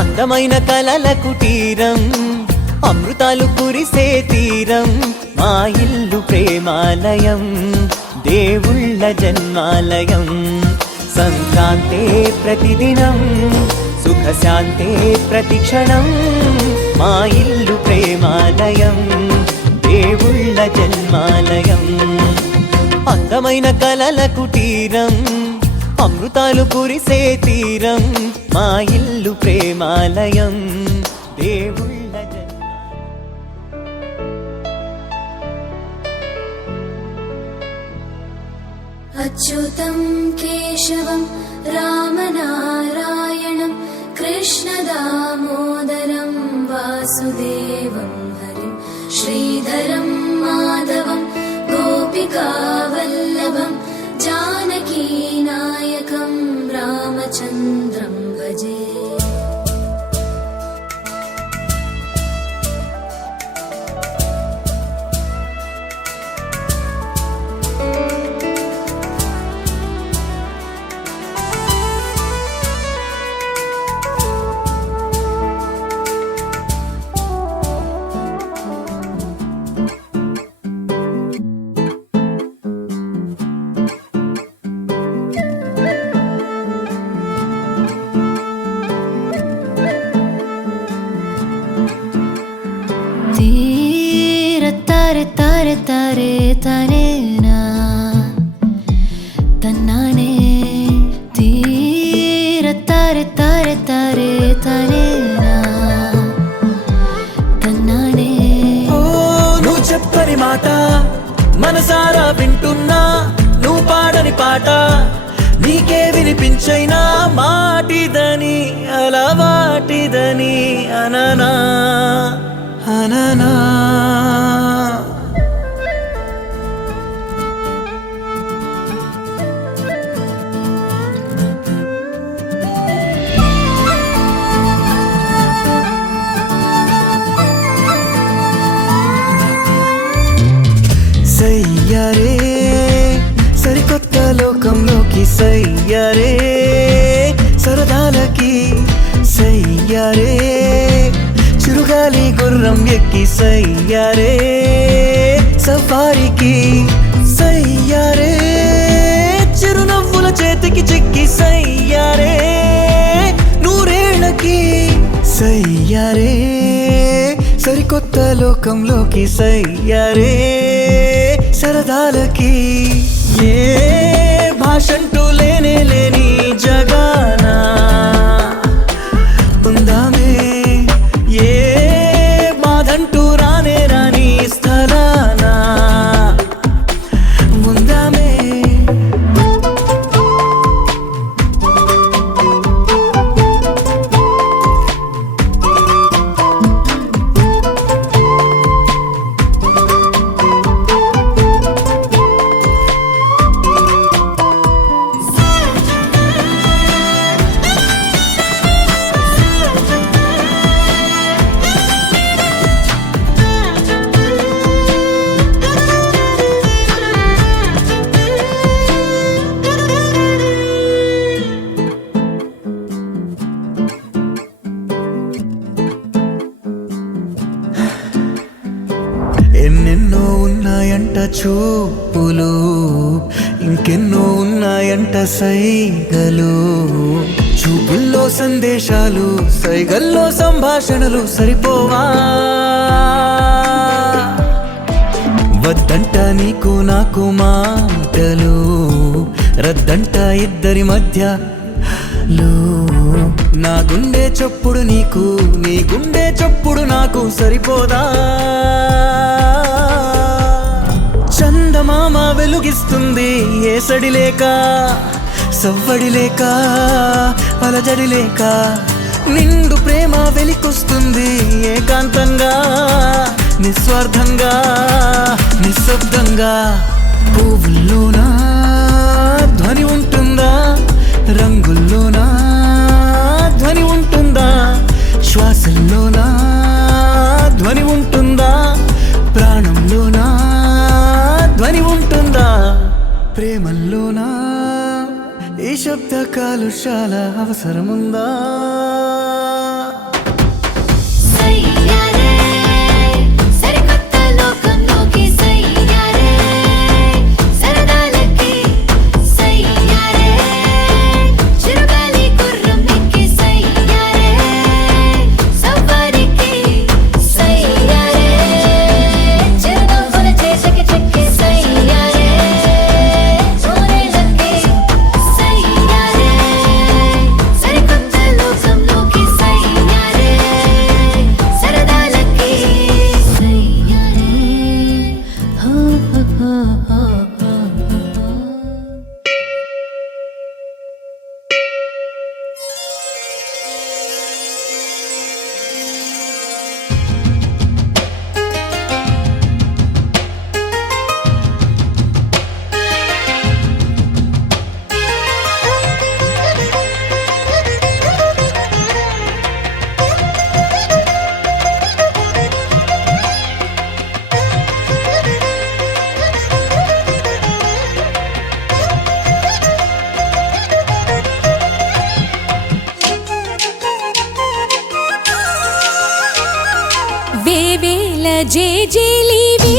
అందమైన కలల కుటీరం, అమృతాలు కురిసే తీరం, మా ఇల్లు ప్రేమాలయం, దేవుళ్ళ జన్మాలయం. సంక్రాంతే ప్రతిదినం, సుఖశాంతే ప్రతిక్షణం, మా ఇల్లు ప్రేమాలయం, దేవుళ్ళ జన్మాలయం. అందమైన కలల కుటీరం, అమృతాలు కురిసే తీరం, మా ఇల్లు ప్రేమాలయం, దేవుళ్ళ అచ్యుతం కేశవం రామనారాయణం కృష్ణ దామోదరం వాసుదేవం హరిం శ్రీధరం మాధవం గోపికావల్లభం జానకీ నాయకం రామచంద్రం భజే. तारे तारे तारे तारे ना तन्नाने तीर तारे तारे तारे तारे ना तन्नाने. నువ్వు చెప్పని మాట మనసారా వింటున్నా, నువ్వు పాడని పాట నీకే వినిపించైనా, మాటిదని అలవాటిదని అననా అననా. సయ్యారే సరికొత్త లోకంలోకి, సయ్యారే సరదాలకి, సయ్యారే చిరుగాలి గుర్రం ఎక్కి, సయ్యారే సఫారీకి, సయ్యారే చిరునవ్వుల చేతికి చిక్కి, సయ్యారే నూరేళ్ళకి, సయ్యారే సరికొత్త లోకంలోకి, సయ్యారే సరదాలకి. ఏ భాషంటూ లేనే లేని జగానా ఉందామే, ఏ బాధంటూ రానే రాని స్థలానా ఉందామే. ఎన్నెన్నో ఉన్నాయంట చూపులు, ఇంకెన్నో ఉన్నాయంట సైగలు, చూపుల్లో సందేశాలు, సైగల్లో సంభాషణలు సరిపోవా. వద్దంట నీకు నాకు మాటలు, రద్దంట ఇద్దరి మధ్య నా గుండె చప్పుడు నీకు, నీ గుండె చప్పుడు నాకు సరిపోదా. చందమామ వెలుగిస్తుంది ఏసడి లేక, సవ్వడి లేక, అలజడి లేక, నిండు ప్రేమ వెలికొస్తుంది ఏకాంతంగా, నిస్వార్థంగా నిశ్శబ్దంగా పువ్వుల్లోనా ధ్వని ఉంటుందా, రంగుల్లోనా ధ్వని ఉంటుందా, శ్వాసల్లోనా ధ్వని ఉంటుందా, ప్రాణంలోనా ధ్వని ఉంటుందా, ప్రేమల్లోనా ఈ శబ్ద కాలుష్యాల అవసరముందా? సయ్యారే సరికొత్త లోకంలోకి సయ్యారే సరదాలకి సయ్యారే చిరుగాలి గుర్రం ఎక్కి సయ్యారే సవారికి సయ్యారే చిరునవ్వుల చేసకి చెక్కి సయ్యారే సోరేళ్ళకి సయ్యారే సరికొత్త లోకంలోకి సయ్యారే సరదాలకి సయ్యారే హో హో హో హో హో. వేవేల జేజేలివే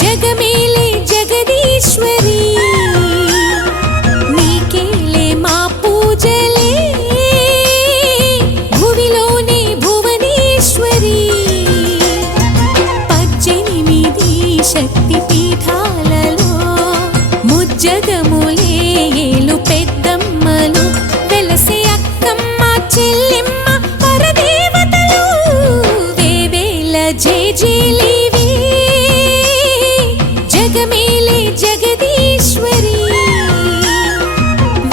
జగమేలే జగదీశ్వరి నీకేలే మా పూజలే భువిలోనే భువనేశ్వరి 18 శక్తి పీఠాలలో ముజ్జగములే ఏలు పెద్దమ్మలు వెలసే అక్కమ్మ చెల్లెమ్మ పరదేవతలు వేవేల జేజేలివే జగమేలే జగదీశ్వరి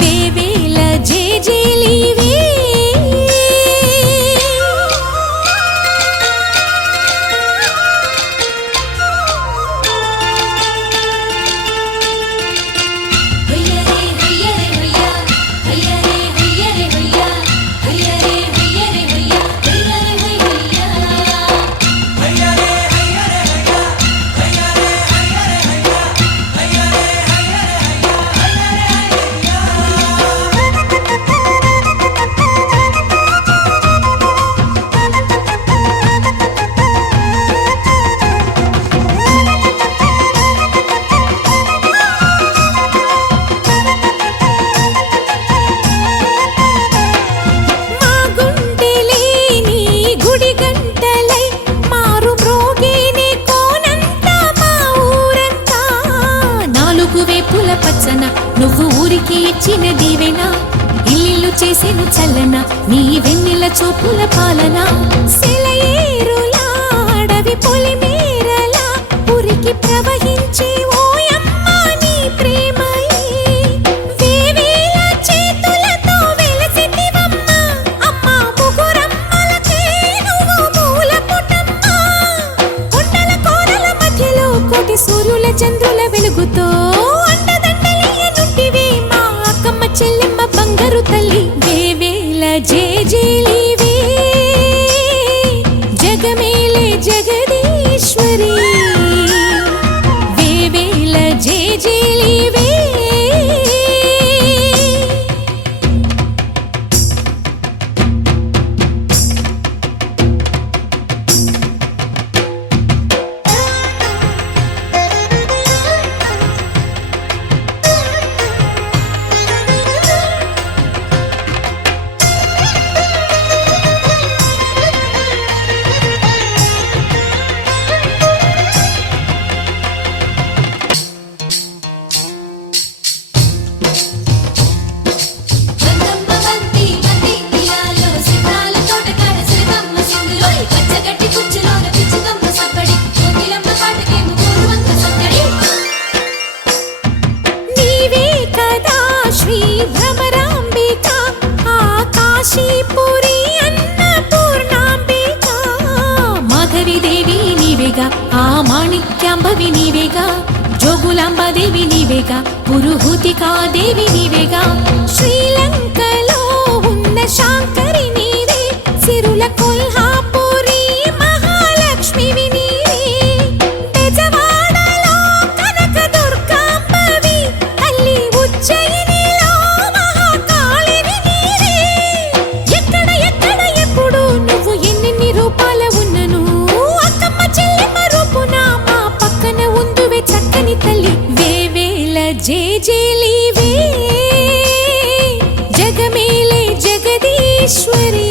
వేవేల జేజేలివే హయ్యరే హయ్యరే హయ్యా హయ్యరే హయ్యరే హయ్యా హయ్యరే హయ్యరే హయ్యా హయ్యరే హయ్యా మా గుండెలేని గుడి గంటలై మారు మ్రోగేనే కోనంతా మా ఊరంతా నాలుగు వేపుల పచ్చన నువ్వు ఊరికి ఇచ్చిన దీవెన ఇల్లు చేసేను చల్లన నీ వెన్నెల చూపుల పాలన సెలయేరులా అడవి పొలిమేరలా ఉరికి ప్రవహించే ఓయమ్మ నీ ప్రేమయే వేవేల చేతులతో వెలసితివమ్మ అమ్మ ముగురమ్మలకే నువ్వు మూలపుటమ్మ కొండల కోరల మధ్యలో కోటి సూర్యుల చంద్రుల వెలుగుతో అండదండలియనుంటివి మా అక్కమ్మ చెల్లెమ్మ బంగారు తల్లి వేవేల జేజేలివే జగమేలే జగదీశ్వరి వేవేల జేజేలివే నీవేగా, ఆ మాణిక్యాంబవి నీవేగా, జోగులాంబాదేవి నీవేగా, పురుహూతికాదేవి నీవేగా, శ్రీలంకలో ఉన్న శాంకరి నీవే, సిరుల కొల్హాపురి మహాలక్ష్మివి నీవే, బెజవాడలో కనకదుర్గాంబవి, తల్లి ఉజ్జయినిలో మహాకాళివి నీవే. ఎక్కడ ఎక్కడ ఎప్పుడు నువ్వు ఎన్నెన్ని రూపాల ఉన్నను, అక్కమ్మ చెల్లెమ్మ రూపున మా పక్కన ఉందువే చక్కని తల్లి. వేవేల జేజేలీవే, జగమేలే జగదీశ్వరి,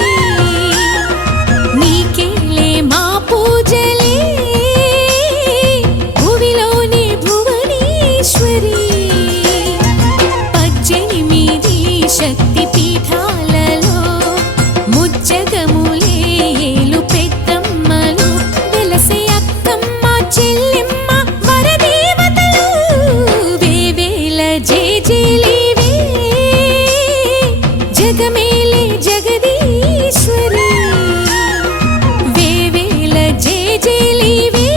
నీకేలే మా పూజలే, భువిలోనే భువనేశ్వరి. 18 శక్తి పీఠాలలో ముజ్జగములే ఏలు పెద్దమ్మలు, వెలసే అక్కమ్మ చెల్లెమ్మ వరదేవతలు. వేవేల జేజేలీవే, జగమేలే జగదీశ్వరి, వేవేల జేజేలీవే.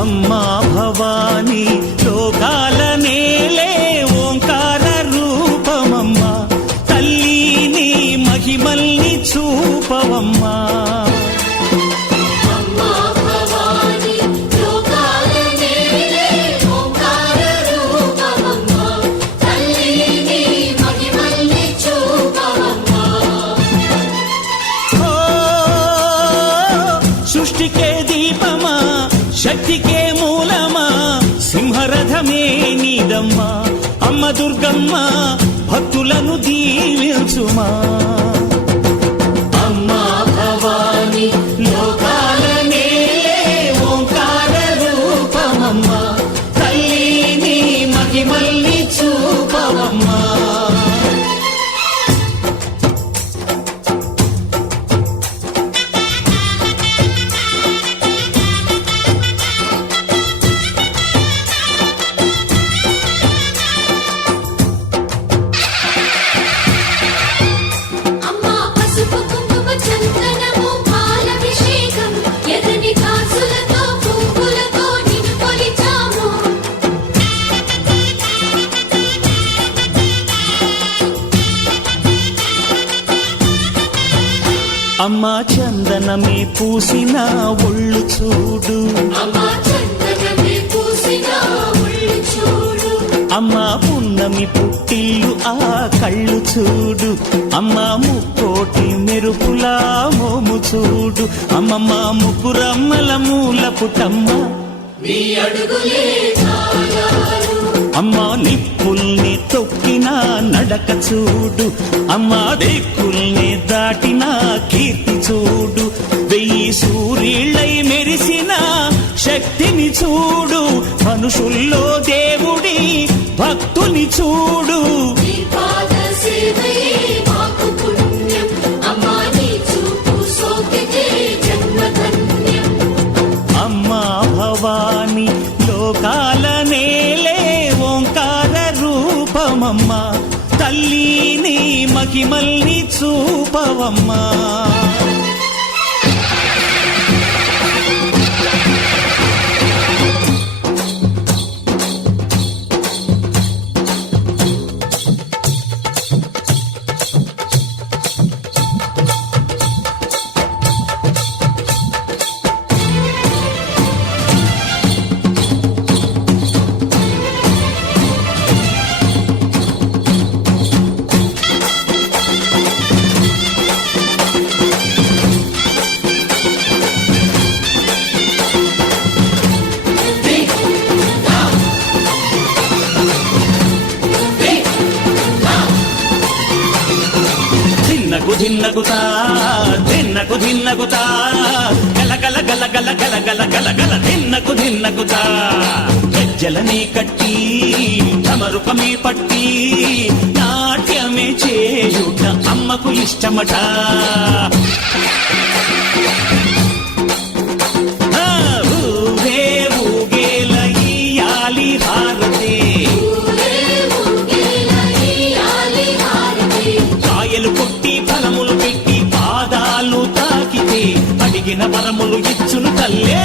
అమ్మా భవానీ లోకాల నేలే ఓంకార రూపమమ్మా, తల్లి నీ మహిమల్ని చూపవమ్మా. ఓ, సృష్టికే దీపమా, శక్తికే మూలమా, సింహరథమే నీదమ్మా, అమ్మ దుర్గమ్మ భక్తులను దీవించుమా. అమ్మా భవాని లోకాల నేలే ఓంకార రూపమమ్మా, తల్లి నీ మహిమల్ని చూపవమ్మా. అమ్మా పసుపు కుంకుమ చందనము పాలభిషేకం, ఎర్రని కాసులతో పువ్వులతో నిన్ను కొలిచాము. అమ్మా చందనమే పూసిన ఒళ్ళు చూడు, అమ్మా చందనమే పూసిన ఒళ్ళు చూడు, అమ్మా పున్నమి పుట్టిల్లు ఆ కళ్ళు చూడు, అమ్మా ముక్కోటి మెరుపులా మోము చూడు, అమ్మమ్మ ముగ్గురమ్మల మూల పుటమ్మ, నీ అడుగులే చాలారు. అమ్మా నిప్పుల్ని తొక్కిన నడక చూడు, అమ్మా దిక్కుల్ని దాటిన కీర్తి చూడు, 1000 సూర్యుళ్ళై మెరిసిన శక్తిని చూడు, మనుషుల్లో దేవుడి భక్తుని చూడు. నీ పాద సేవయే మాకు పుణ్యం, అమ్మా నీ చూపు సోకితే జన్మధన్యం. అమ్మా భవాని లోకాల నేలే ఓంకార రూపమమ్మా, తల్లి నీ మహిమల్ని చూపవమ్మా. ధిన్నకుతా ధిన్నకు ధిన్నకుతా గల గల గల గల గల గల గల గల ధిన్నకుతా గజ్జలనే కట్టి తమరుకమే పట్టి నాట్యమే చేయుట అమ్మకు ఇష్టమట ఊరే ఊగేల ఇయ్యాలి హారతి కాయలు కొట్టి ఫలములు పెట్టి పాదాలు తాకితే అడిగిన వరములు ఇచ్చును తల్లే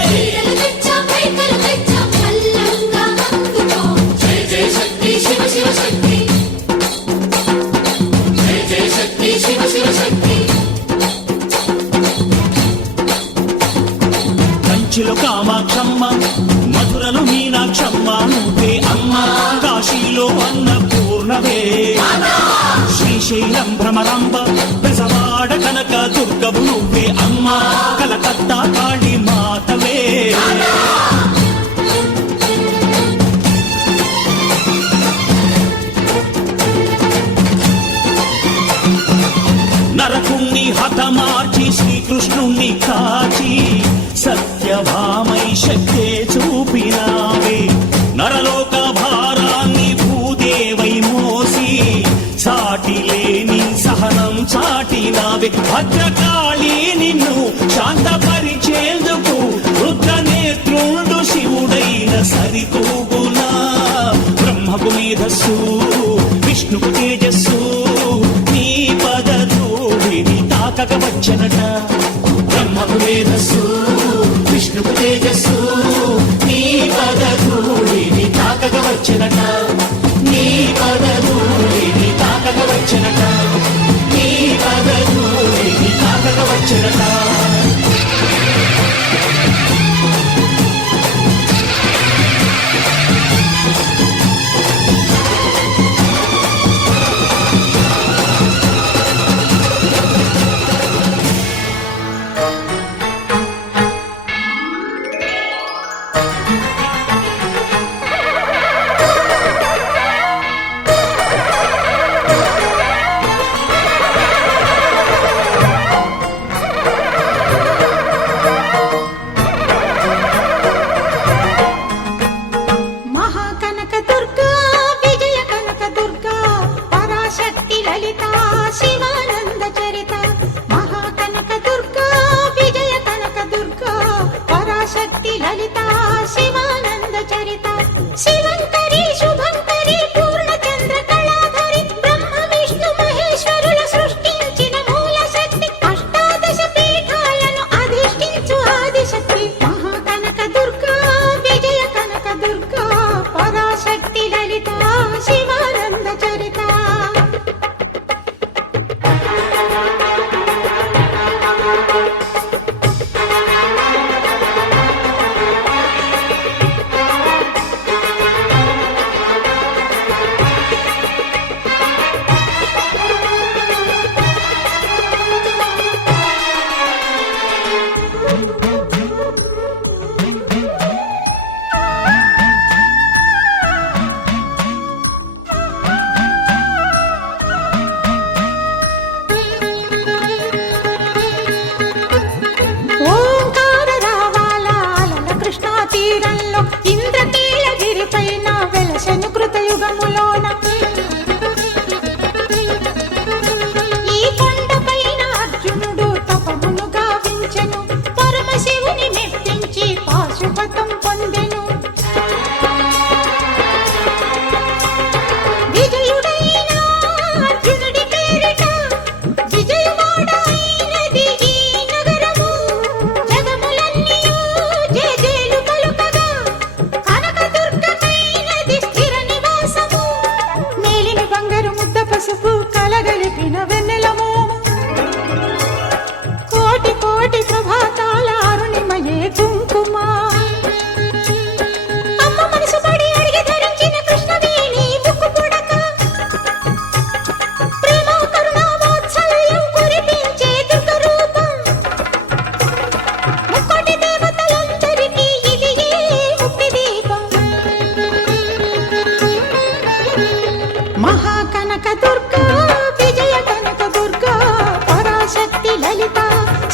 కంచిలో కామాక్షమ్మ మధురలో మీనాక్షమ్మ నువ్వే అమ్మ కాశీలో అన్నపూర్ణవే శ్రీశైలం భ్రమరాంబ బెజవాడ కనక దుర్గవు నువ్వే అమ్మ కలకత్తా కాళీ మాతవే నరకుణ్ణి హతమార్చి శ్రీకృష్ణుణ్ణి కాచి సత్యభామై శక్తే చూపినావే నరలోక భారాన్ని భూదేవై మోసి సాటి లేని సహనం చాటినావే భద్రకాళి నిన్ను శాంతపరిచేందుకు రుద్రనేత్రుండు శివుడైన సరితూగునా బ్రహ్మకు మేధస్సు విష్ణుకు తేజస్సు నీ పదధూళిని తాకక వచ్చనట బ్రహ్మకు మేధస్సు విష్ణుకు తేజస్సు నీ పదధూళిని తాకక వచ్చనట నీ పదధూళిని తాకక వచ్చనట నీ పదధూళిని తాకక వచ్చనట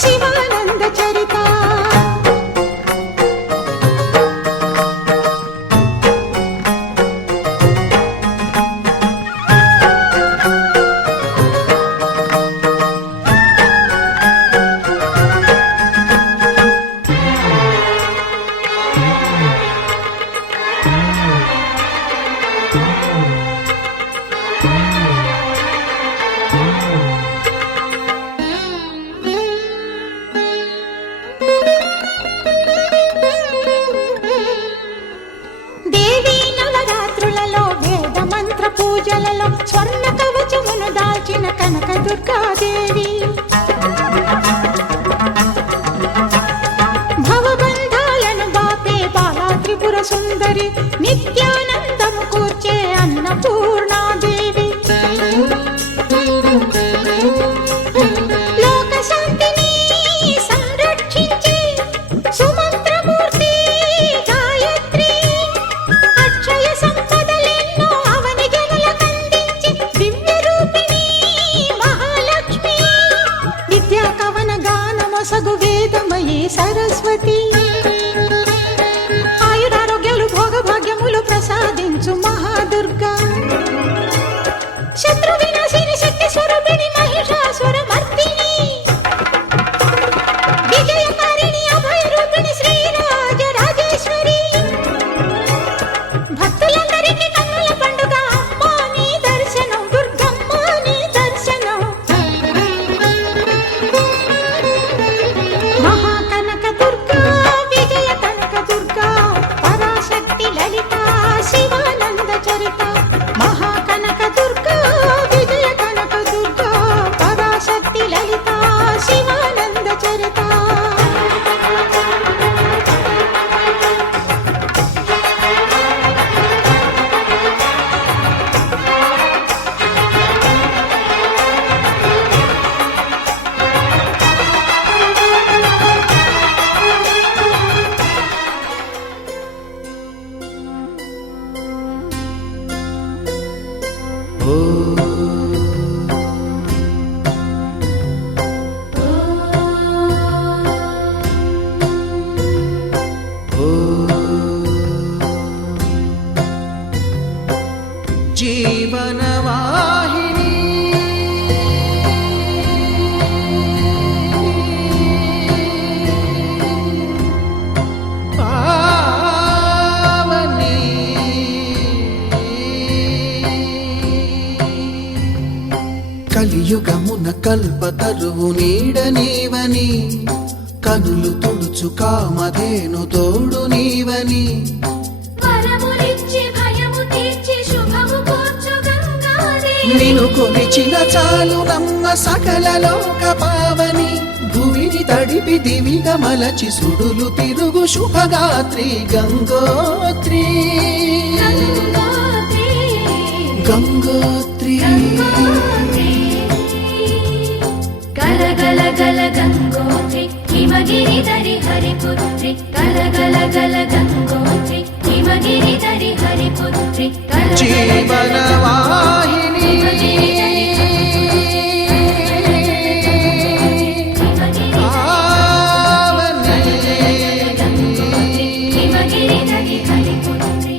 శివానంద చరిత. దేవీ నవరాత్రులలో వేద మంత్ర పూజలలో స్వర్ణ కవచమును దాల్చిన కనక దుర్గాదేవి. భవబంధాలను బాపే బాలా త్రిపుర సుందరి, నిత్యానందము కూర్చే అన్నపూర్ణాదేవి. లోక శాంతిని సంరక్షించే సుమంత్రమూర్తి గాయత్రి. అక్షయ సంపదలెన్నో అవని జనులకందించి దివ్య రూపిణి మహాలక్ష్మి. విద్యా కవన గానమొసగు వేదమయీ సరస్వతి. ఆయురారోగ్యాలు భోగభాగ్యములు ప్రసాదించు మహాదుర్గా. శత్రు వినాశిని శక్తి స్వరూపిణి మహిషాసుర మర్దిని. విజయకారిణి అభయ రూపిణి శ్రీరాజ రాజేశ్వరి. భక్తులందరికీ కన్నుల పండుగ అమ్మా నీ దర్శనం, దుర్గమ్మ నీ దర్శనం. మహాకనక దుర్గా, విజయ కనక దుర్గా, పరాశక్తి లలిత శివానంద చరిత. మహాకనక దుర్గా, విజయ కనక దుర్గా, పరాశక్తి లలిత శివానంద చరిత. జీవనవాహిని పావని కలియుగమున కల్పతరువు నీడనీవని, కనులు తుడుచు కామధేను తోడు నీవని. వరములిచ్చి భయము తీర్చి శుభము కూర్చు గంగాదేవి. నిను కొలిచిన చాలు నమ్మ సకల లోక పావని. భూమిని తడిపి దివిగా మలచి సుడులు తిరుగు శుభగాత్రి గంగోత్రి. గంగోత్రి గల గల గల గంగోత్రి హిమగిరిధరి హరిపుత్రి. గల గల గల గంగోత్రి హిమగిరిధరి హరిపుత్రి. జీవనవాహిని హిమగిరిధరి హరిపుత్రి.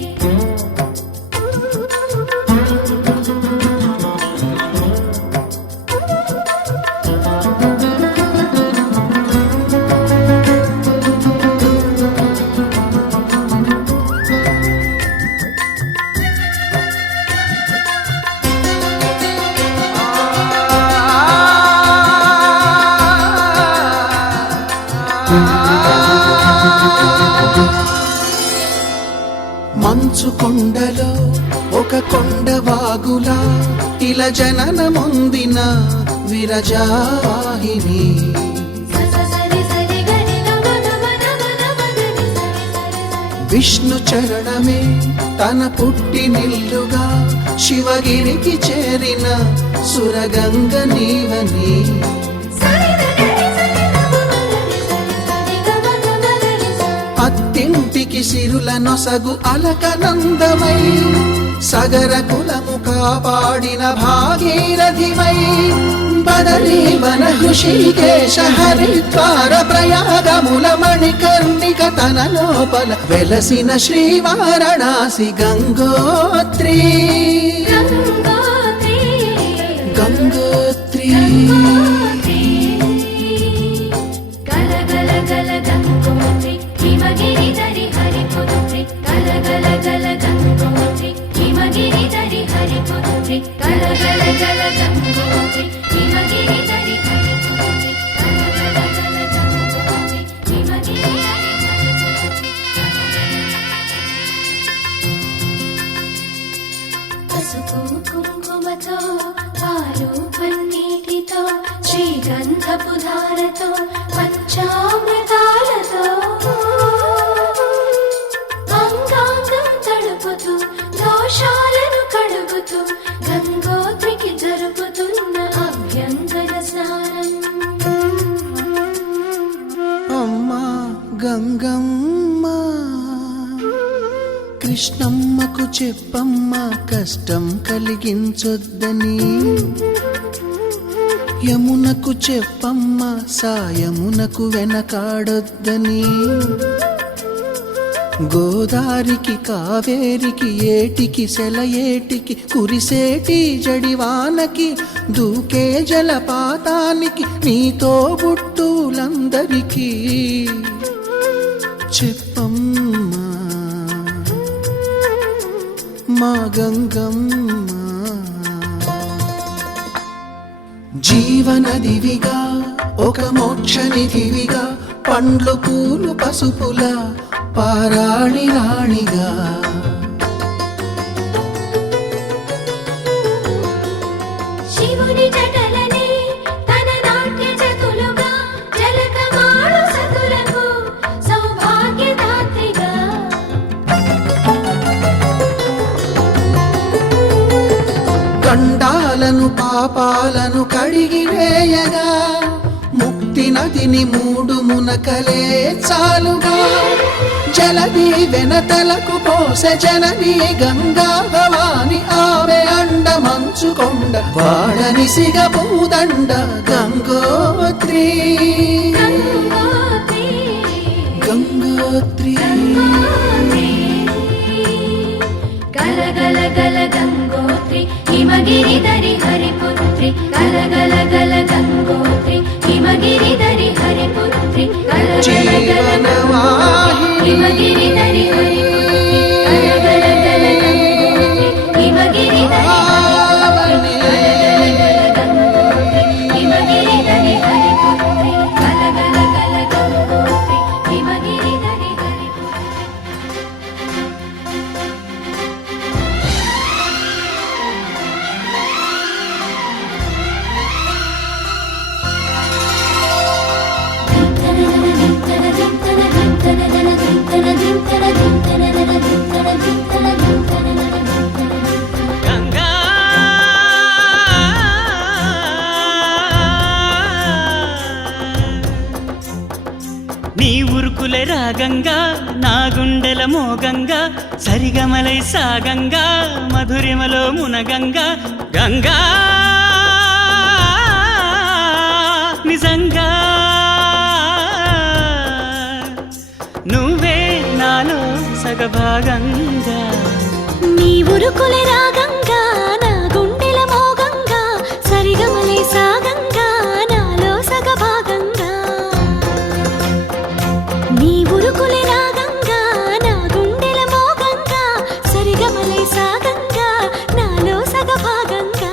మంచు కొండలో ఒక కొండ వాగులా ఇలా జననమొందిన విరజావాహిని. విష్ణు చరణమే తన పుట్టినిల్లుగా శివగిరికి చేరిన సురగంగ నీవని. అత్తింటికి సిరుల నొసగు అలకనందమై సగర కులము కాపాడిన భాగీరథిమై బదరీవన హృషికేశ హరిద్వార ప్రయాగముల మణికర్ణిక తన లోపల వెలసిన శ్రీవారణాసి గంగోత్రి గంగోత్రి గల గల గల గంగోత్రి హిమగిరిధరి హరిపుత్రి గల గల గల గంగోత్రి హిమగిరిధరి హరిపుత్రి గల గల గల గంగోత్రి హిమగిరిధరి హరిపుత్రి గల గల గల గంగోత్రి హిమగిరిధరి పసుపు కుంకుమతో పాలు పన్నీటితో శ్రీగంధపు ధారతో పంచామృతాలతో అంగాంగం తడుపుతూ దోషాలను కడుగుతూ గంగోత్రికి జరుపుతున్న అభ్యంగన స్నానం. అమ్మా గంగమ్మ కృష్ణమ్మకు చెప్పమ్మా కష్టం కలిగించొద్దని యమునకు చెప్పమ్మా సాయమునకు వెనకాడొద్దని గోదారికి కావేరికి ఏటికి సెలయేటికి కురిసేటి జడివానకి దూకే జలపాతానికి నీతో బుట్టులందరికీ చెప్పమ్మా మా గంగమ్మ. జీవనదివిగా ఒక మోక్షనిధివిగా పండ్లు పూలు పసుపుల పారాణి రాణిగా శివుని జటలనే తన నాట్య జతులుగా జలకమాడు సతులకు సౌభాగ్యదాత్రిగా గండాలను పాపాలను కడిగివేయగా ముక్తి నదిని మూడు మునకలే చాలుగా జలది వెనతలకు పోసె జనని గంగా భవాని ఆమె అండ మంచుకొండ వాడని సిగ పూదండ గంగోత్రి గంగోత్రి గంగోత్రి గల గల గల గంగోత్రి హిమగిరిధరి హరిపుత్రి గల గల గల గంగోత్రి హిమగిరిధరి హరిపుత్రి గల గల గల గంగోత్రి హిమగిరిధరి హరిపుత్రి గల గల గల గంగోత్రి హిమగిరిధరి హరిపుత్రి గల గల గల గంగోత్రి హిమగిరిధరి హరిపుత్రి గల గల గల గంగోత్రి హిమగిరిధరి హరిపుత్రి. గంగా నీ ఉరుకులే రాగంగా నా గుండెల మోగంగా సరిగమలై సాగంగా మధురిమలో మునగంగా గంగా నిజంగా నువ్వే నాలో సగభాగంగా నీ ఉరుకులే రాగంగా నా గుండెల మోగంగా సరిగమలే సాగంగా నాలో సగభాగంగా నీ ఉరుకులే రాగంగా నా గుండెల మోగంగా సరిగమలే సాగంగా నాలో సగభాగంగా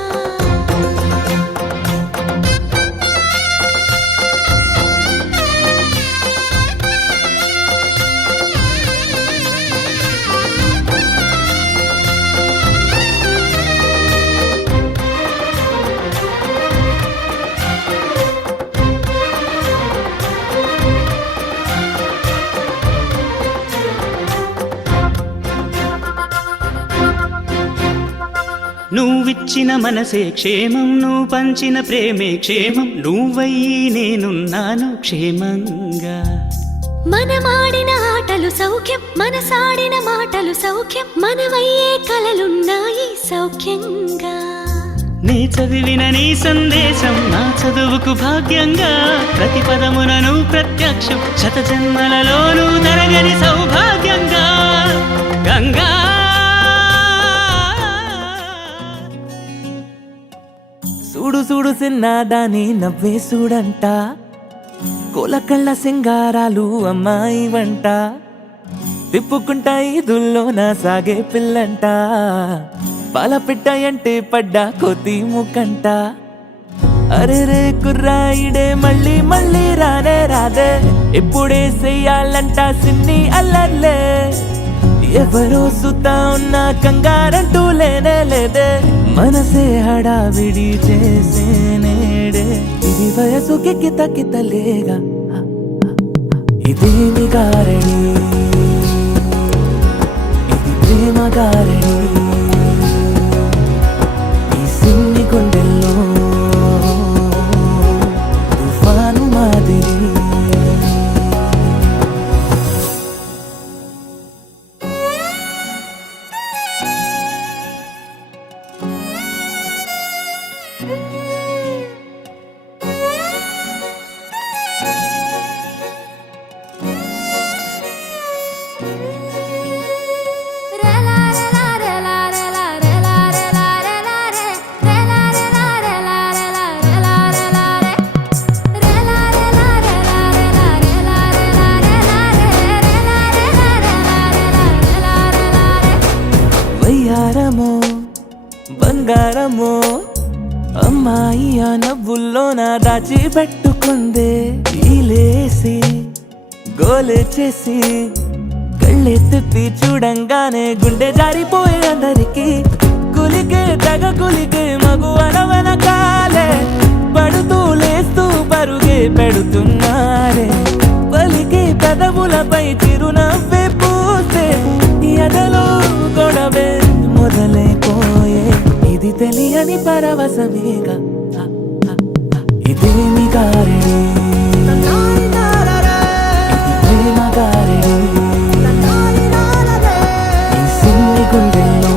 నువ్విచ్చిన మనసే క్షేమం నువ్వు పంచిన ప్రేమే క్షేమం నువ్వయ్యి నేనున్నాను క్షేమంగా మనమాడిన ఆటలు సౌఖ్యం మనసాడిన మాటలు సౌఖ్యం మనమయ్యే కలలున్నాయి సౌఖ్యంగా నీ చదివిన నీ సందేశం నా చదువుకు భాగ్యంగా ప్రతి పదమునను ప్రత్యక్షం శత జన్మలలోనూ తరగని సౌభాగ్యంగా గంగా చూడు చూడు సిన్నాదాని నవ్వే చూడంట కోలకళ్ళ సింగారాలు అమ్మాయి వంట తిప్పుకుంటా ఈదుల్లో నా సాగే పిల్లంట పాల పిట్టాయంటే పడ్డా కోతి ముకంట అరే రే కుర్రాయిడే మళ్ళీ మళ్ళీ రానే రాదే ఇప్పుడే చెయ్యాలంట సిన్ని అల్లర్లే ఎవరో సుతా ఉన్నా కంగారంటూ లేనే లేదే మనసే హడావిడి చేసే నేడే ఇది వయసుకి కిత కితలేగా ఇదేమి గారడి ఇది ప్రేమ గారడి ఈ సిన్ని గుండెల్లో తుఫాను మాదిరి వయ్యారమో బంగారమో అమ్మాయి ఆ నవ్వుల్లో నా దాచి పెట్టుకుందే ఈలేసి గోలే చేసి కళ్ళే తిప్పి చూడంగానే గుండె జారిపోయే అందరికి కులికే తగ కులికే మగు అనవన కాలే పడుతూ లేస్తూ పరుగే పెడుతున్నారే పలికే పెదవులపై చిరునవ్వే పూసే ఎదలో గొడవే మొదలైపోయే ఇది తెలియని పరవశమేగా ఇదేమి గారడి ఇది ప్రేమ గారడి ఈ సిన్ని గుండెల్లో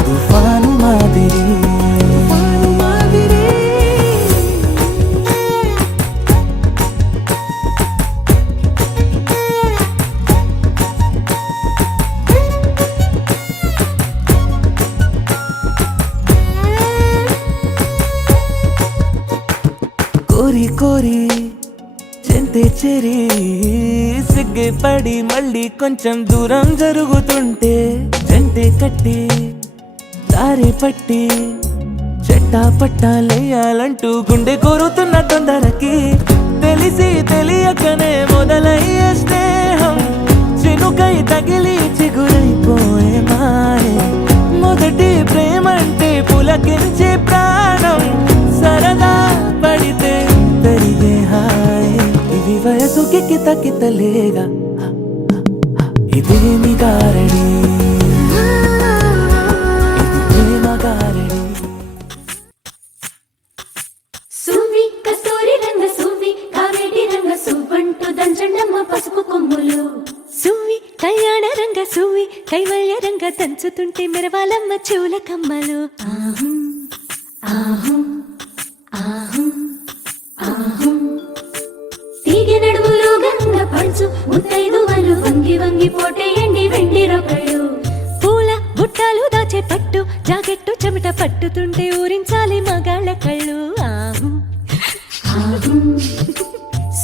తుఫాను మాదిరి కోరి కోరి చెంతే చెరి సిగ్గే పడి మళ్ళీ కొంచెం దూరం జరుగుతుంటే జంటే కట్టి దారి పట్టి చెట్టా పట్టాలేయాలంటూ గుండె కోరుతున్న తొందరకి తెలిసి తెలియకనే మొదలయ్యే స్నేహం చినుకై తగిలి చిగురైపోయే మాయే మొదటి ప్రేమంటే పులకించే ప్రాణం సరదా పడితే పెరిగే హాయ్ ఇది వయసుకి కిత కితలేగా ఇదేమి గారడి ఇది ప్రేమ గారడి సువ్వి కస్తూరి రంగ సువ్వి కావేటి రంగ సువ్వంటూ దంచండమ్మ పసుపు కొమ్ములు సువ్వి కళ్యాణ రంగ సువ్వి కైవల్య రంగ దంచుతుంటే మెరవాలమ్మ చెవుల కమ్మలు ఆహం ఆహం ఆహం ఆహం తీగె నడుములు గంగ పంచు ముత్తైదువలు వంగి వంగి పోటేయండి వెండి రొకళ్ళు పూల బుట్టాలు దాచే పట్టు జాకెట్టు చెమట పట్టుతుంటే ఊరించాలి మగాళ్ళ కళ్ళు ఆహం ఆహం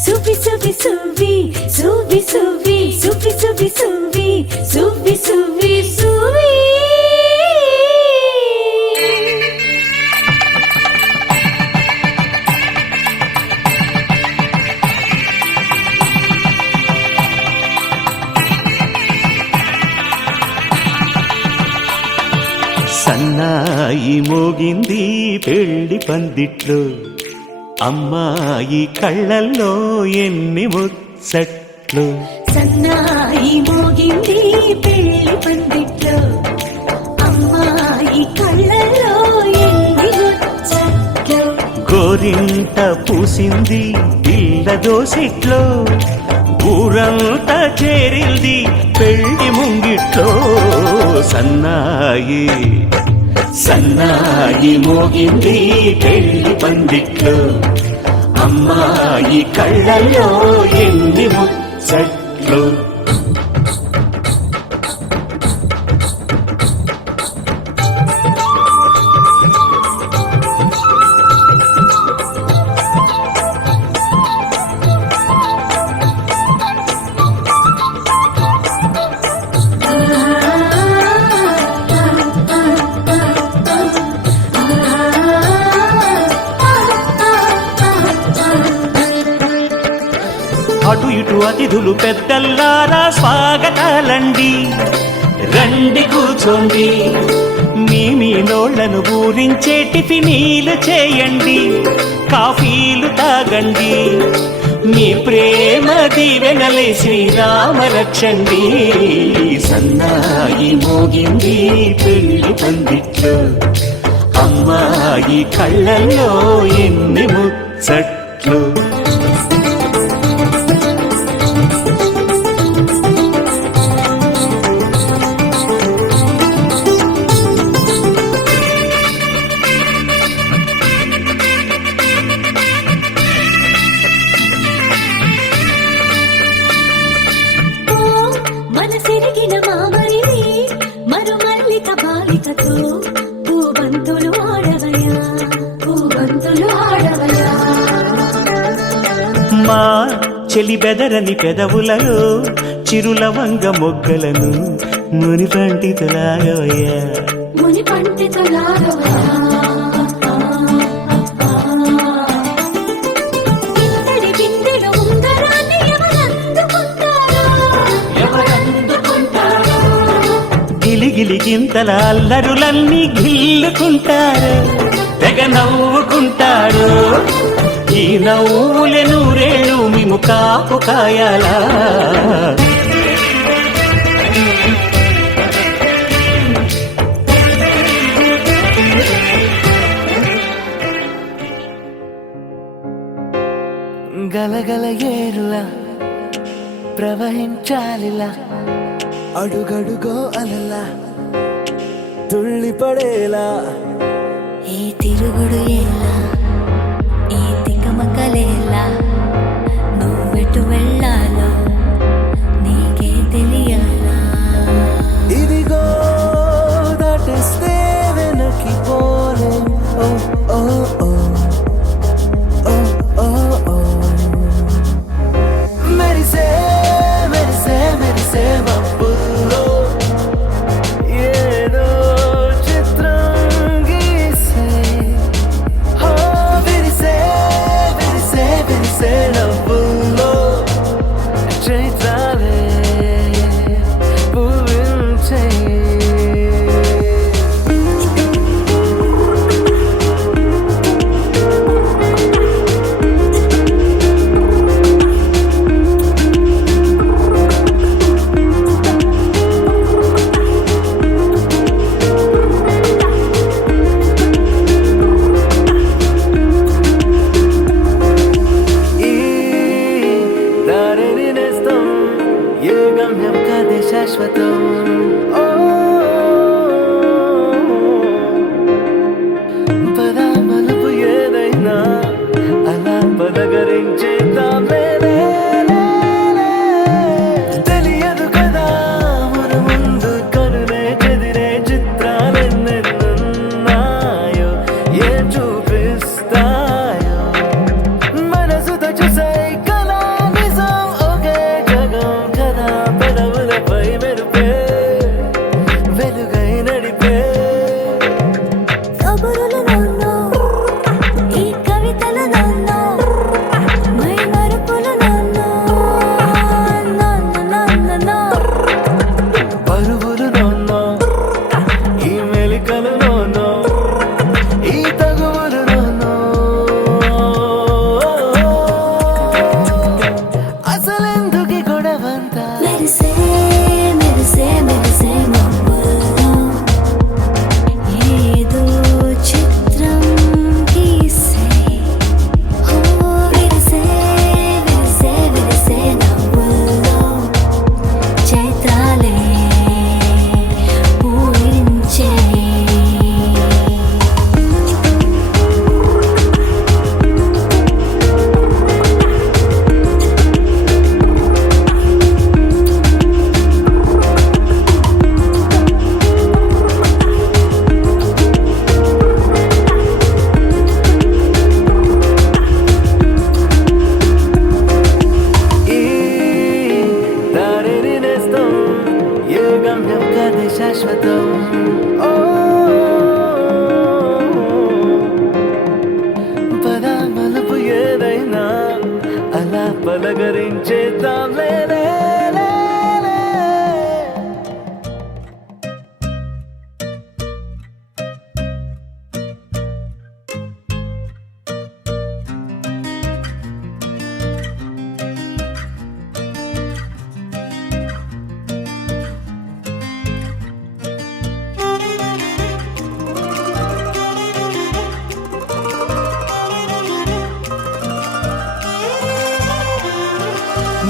సువ్వి సువ్వి సువ్వి సువ్వి సువ్వి సువ్వి సువ్వి సువ్వి సువ్వి సువ్వి సువ్వి సన్నాయి మోగింది పెళ్లి పందిట్లో అమ్మాయి కళ్ళల్లో ఎన్ని ముచ్చట్లు సన్నాయి మోగింది పెళ్లి పందిట్లో అమ్మాయి కళ్ళలో ఎన్ని ముచ్చట్లు గోరింట పూసింది పిల్ల దోసిట్లో ఊరంతా చేరింది పెళ్లి ముంగిట్లో సన్నాయి సన్నాయి మోగింది పెళ్లి పందిట్లో అమ్మాయి కళ్ళల్లో ఎన్ని ముచ్చట్లు అటు ఇటు అతిథులు పెద్దల్లారా స్వాగతాలండి రండి కూర్చోండి మీ నోళ్లను ఊరించే టిఫినీలు చేయండి కాఫీలు తాగండి మీ ప్రేమ దీవెనలే శ్రీరామ రక్షండి సన్నాయి మోగింది పెళ్లి పందిట్లో అమ్మాయి కళ్ళల్లో ఎన్ని ముచ్చట్లు మనసిరిగిన మామరిది మరుమల్లిక బాలికతో పూబంతులు ఆడవయా పూబంతులు ఆడవయా మా చెలి బెదరని పెదవులలో చిరులవంగ మొగ్గలను మునిపంటితులాగవయ్యా ముని పండితులాగవయా బిందెడి బిందెడు ఉంగరాన్ని ఎవరందుకుంటారో గిలిగిలి గింతల అల్లరులన్నీ గిల్లుకుంటారు తెగ నవ్వుకుంటారు ఈ నవ్వులే నూరేళ్ళు మేము కాపు కాయాలా గలగల ఏరులా ప్రవహించాలిలా అడుగడుగో అలలా తుళ్ళిపడేలా ఈ తిరుగుడు ఎలా ఈ తికమకలేలా నువ్వెటు వెళ్ళాలో నీకే తెలియాలా ఇదిగో దాటిస్తే వెనక్కి పోలేం ఓ ఓ ఓ ఓ ఓ ఓ మెరిసే మెరిసే మెరిసే మబ్బుల్లో ఏదో చిత్రం గీసే హో విరిసే విరిసే విరిసే నవ్వుల్లో చైత్రాలే పూవించే ఈ దారిని నేస్తం ఏ గమ్యం కాదే శాశ్వతం ఓ పద మలుపు ఏదైనా అలా పదగరించేద్దాంలే తెలియదు కదా మన ముందు కనులే చెదిరే చిత్రాలెన్నెన్నున్నాయో ఏం చూపిస్తాయో మనసుతో చూసే కళా నిజం ఒకే జగం కదా పెదవులపై మెరుపే వెలుగై నడిపే కబురులు నన్ను ఈ కవితలు నన్ను చేద్దాం లే లే లే లే.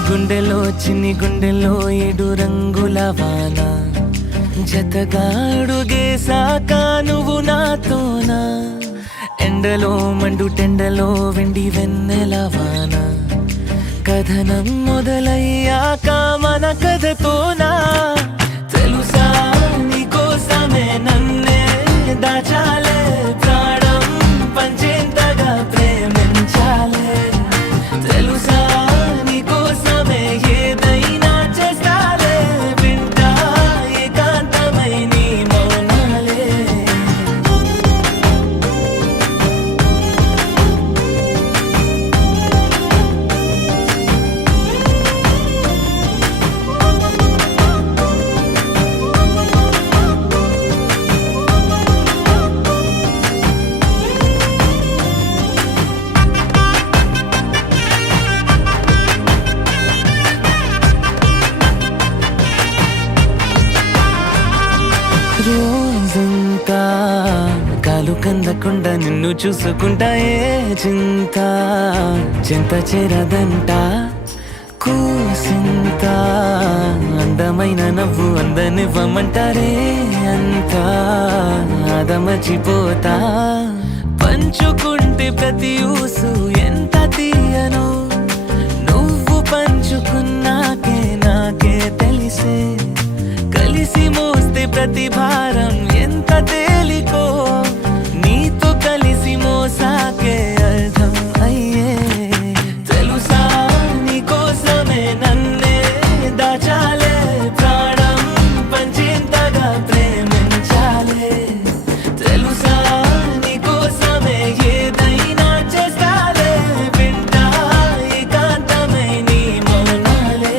గుండెలో చిన్ని గుండెలో 7 రంగుల వాన జతగా అడుగేశాక నువ్వు నాతోనా ఎండలో మండు టెండలో వెండి వెన్నెల వాన కథనం మొదలయ్యాక మన కథతోనా తెలుసా నీకోసమే నన్నే దాచాలే ప్రాణం పంచేంతగా ప్రేమించాలే తెలుసా నీకోసమే ఏదైనా చేస్తాలే వింటా ఏకాంతమై నీ మౌనాలే రోజంతా కాలు కందకుండా నిన్ను చూసుకుంటా ఏ చింత చింత చేరదంట కూసింత అందమైన నవ్వు అందనివ్వమంటారే అంతా అదమచిపోతా పంచుకుంటే ప్రతి ఊసు ఎంత తీయను నువ్వు పంచుకున్నాకే నాకే తెలిసే కలిసి మోస్తే ప్రతి భారం ఎంత తేలికో నీతో కలిసి మోసాకే అర్థం అయ్యే తెలుసా నీకోసమే నన్నే దాచాలే ప్రాణం పంచేంతగా ప్రేమించాలే తెలుసా నీకోసమే ఏదైనా చేస్తాలే వింటా ఏకాంతమై నీ మౌనాలే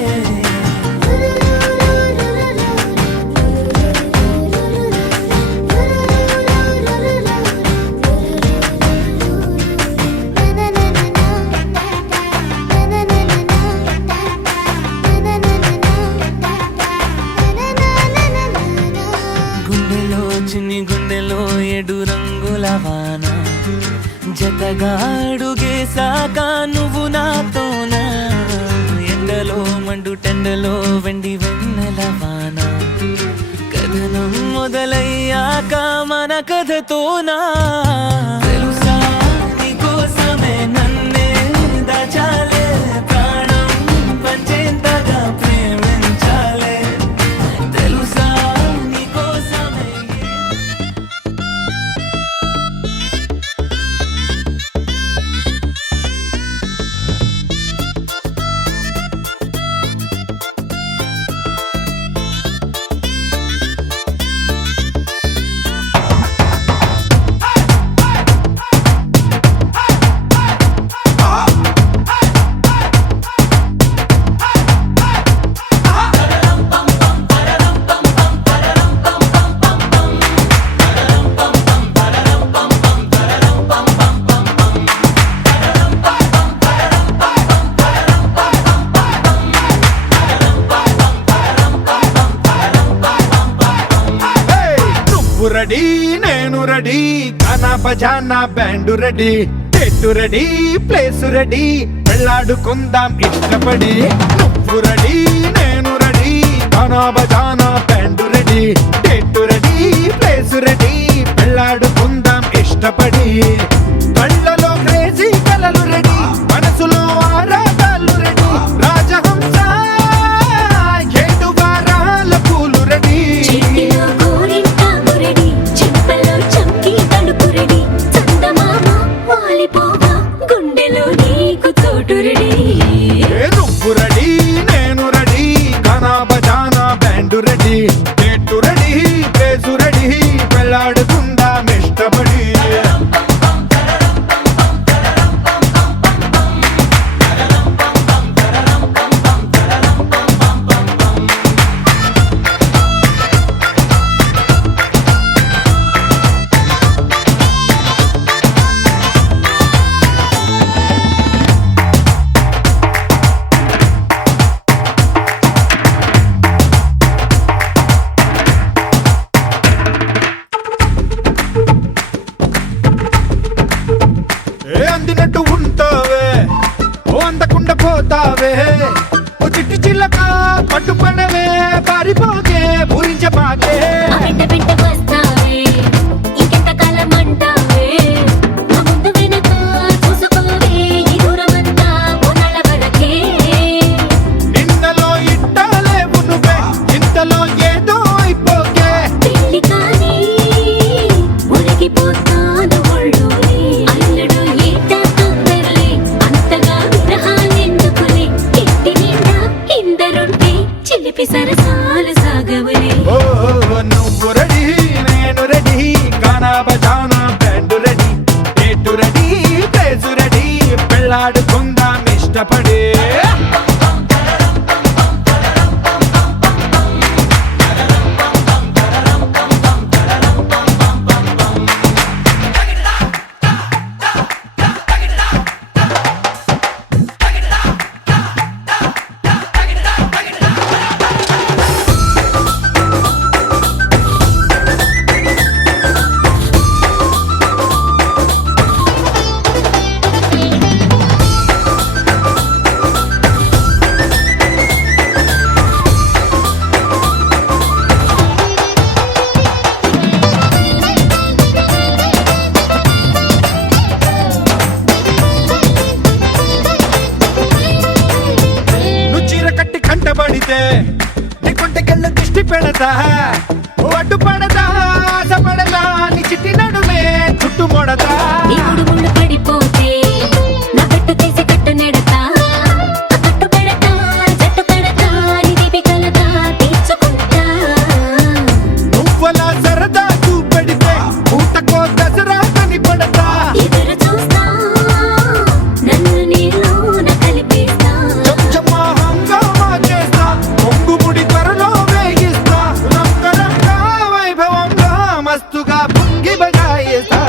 గుండెలో చిన్ని గుండెలో 7 రంగుల వాన జతగా అడుగేశాక నువ్వు నాతోనా ఎండలో మండు టెండలో వెండి వెన్నెల వాన కథనం మొదలయ్యాక మన కథతోనా తెలుసా నీకోసమే నన్నే దాచాలే ప్రాణం పంచేంతగా ప్రేమించాలే తెలుసా నీకోసమే నువ్వు రెడీ నేను రెడీ కానా బజానా బ్యాండు రెడీ చెట్టు రెడీ ప్లేస్ రెడీ వెళ్ళాడుకుందాం ఇష్టపడి నువ్వు రెడీ నేను రెడీ కానా బజానా బ్యాండు రెడీ చెట్టు రెడీ ప్లేస్ రెడీ వెళ్ళాడుకుందాం ఇష్టపడి కళ్ళలో క్రేజీ కలలు రెడీ మనసులో ఆరాటాలు రెడీ రాజహంస 7 వారాల పూలు రెడీ చేతిలో గోరింటాకు రెడీ చెంపలో చంకీ తడుపు రెడీ చందమామ వాలిపోగా గుండెలో నీకు తోడు రెడీ నువ్వు రెడీ నేను రెడీ గానా బజానా బ్యాండు రెడీ చెట్టు రెడీ ప్లేసు రెడీ వెళ్ళాడుకుందాం ఇష్టపడి పారిపోతావే ఓ చిట్టి చిల్లక పట్టుపడవే పారిపోకే పూరించపాకే ఆ వెంట వెంట వస్తావే ఇంకెంతకాలం అంటావే నా ముందు వెనక చూసుకోవే ఈ దూరమంతా కొనాల వరకే నిన్నలో ఇట్టాలేవు నువ్వే ఇంతలో ఏదో అయిపోకే పెళ్లి కానీ ఉరిగిపోతాను ఒళ్ళోనే అల్లుడు ఈట తొందరలే అంతగా విరహాలెందుకులే ఇంటి నిండా ఇందరుంటే చిలిపి సరసాలు సాగవులే ఓ నువ్వు రెడీ నేను రెడీ గానా బజానా band ready date ready place ready పెళ్ళాడుకుందాం ఇష్టపడే నువ్వు చీర కట్టి కంటపడితే నీ కొంటకెళ్ళ దిష్టి పెడతా ఓ అడ్డు పడతా ఆశ పడతా నీ చిట్టి నడుమే చుట్టు మొడతా నీ ముళ్ళు పడిపోతే నా కట్టు తీసి కట్టు నెడతా ఆ కట్టు పెడతా జట్టు కడతా నీ దీపి కలదా తీర్చుకుంటా నువ్వలా సరదా చూపెడితే ఊటకో దసరా కనిపడతా ఎదురు చూస్తా నన్ను నీలోన కలిపేస్తా చమ్మా హంగామా చేస్తా పొంగుముడి త్వరలో వేగిస్తా రంగరంగ వైభవంగా మస్తుగా పొంగి బజాయిస్తా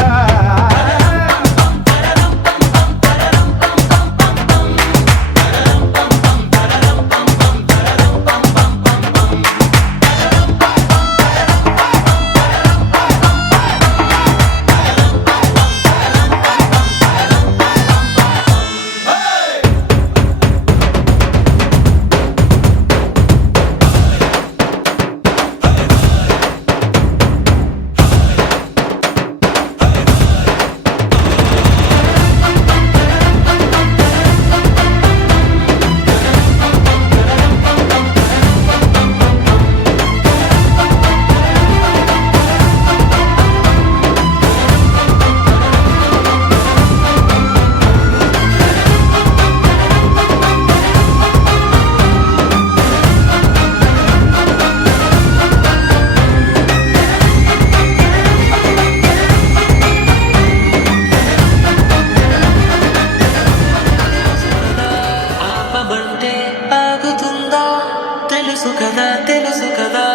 ఆపమంటే ఆగుతుందా తెలుసు కదా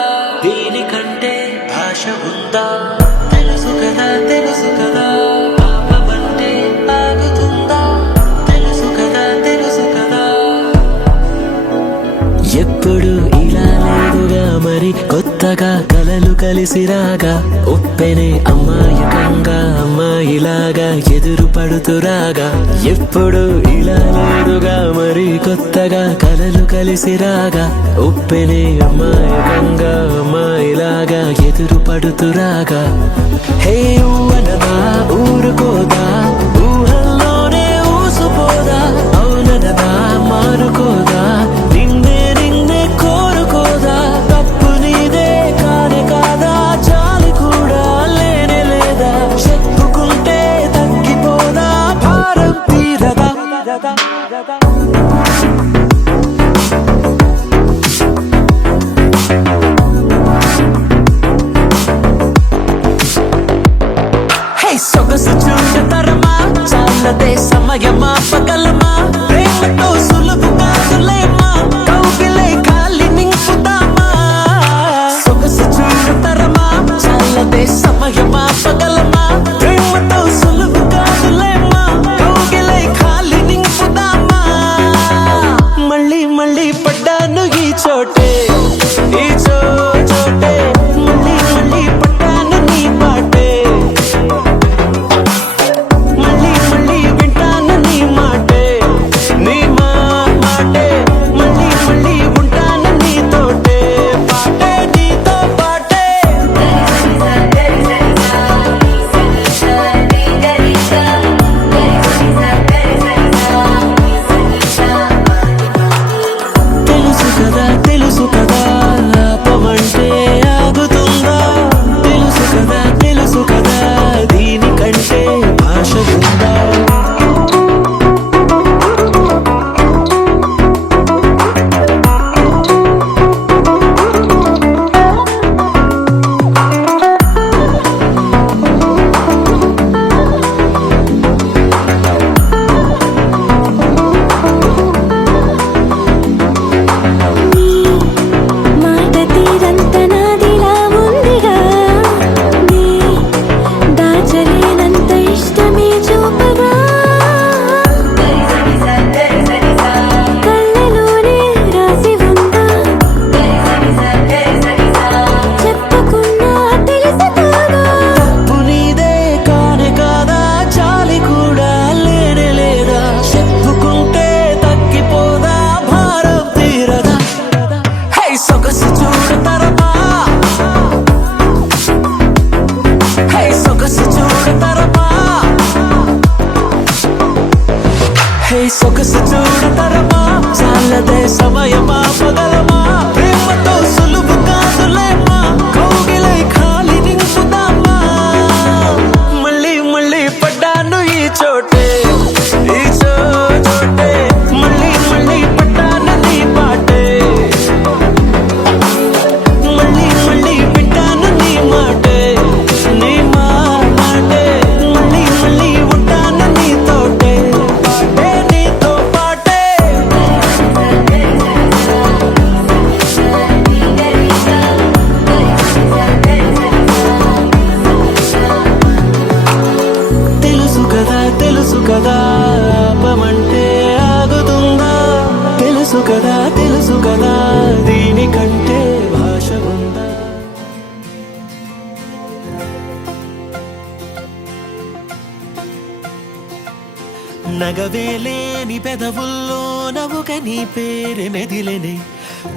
దీనికంటే భాష ఉందా తెలుసు కదా ఆపమంటే ఆగుతుందా తెలుసు కదా ఎప్పుడు ఇలా లేదుగా మరి కొత్తగా కలలు కలిసి రాగా ఉప్పెనే అమ్మాయికంగా అమ్మాయిలాగా ఎదురు పడుతురాగా ఎప్పుడు ఇలా లేదుగా మరి కొత్తగా కలలు కలిసి రాగా ఉప్పెనే అమ్మాయికంగా అమ్మాయిలాగా ఎదురు పడుతురాగా హే ఊవనదా ఊరుకోదా ఊహల్లోనే ఊసుపోదా అవునదా మారుకోదా నిన్నే కోరుకోదా తప్పు నీదే కానే కాదా చాలి కూడా లేనే లేదా చెప్పుకుంటే తగ్గిపోదా భారం తీరదా సొగసు చూడతరమా చాలదే సమయమా పగలమా ప్రేమతో సులువు కాదులేమా కౌగిలై కాలి నింపుదామా సొగసు చూడతరమా చాలదే సమయమా పగలమా ప్రేమతో సులువు కాదులేమా కౌగిలై కాలి నింపుదా సొగసు చూడతరమా చాలదే సమయమా పగలమా ప్రేమతో సులువు కాదులేమా కౌగిలై ఖాళీ నింపుదామా మళ్ళీ మళ్ళీ పడ్డాను ఈ చోటే ఈ చోటే మళ్ళీ మళ్ళీ పడ్డాను నీ పాటే మళ్ళీ మళ్ళీ వింటాను నీ మాటే నీ మాటే మళ్ళీ మళ్ళీ ఉంటాను నీతోటే పాటే నీతో పాటే తెలుసు కదా ఆపమంటే ఆగుతుందా తెలుసు కదా దీనికంటే భాష ఉందా నగవేలేని పెదవుల్లో నవ్వుక నీ పేరు మెదిలెనే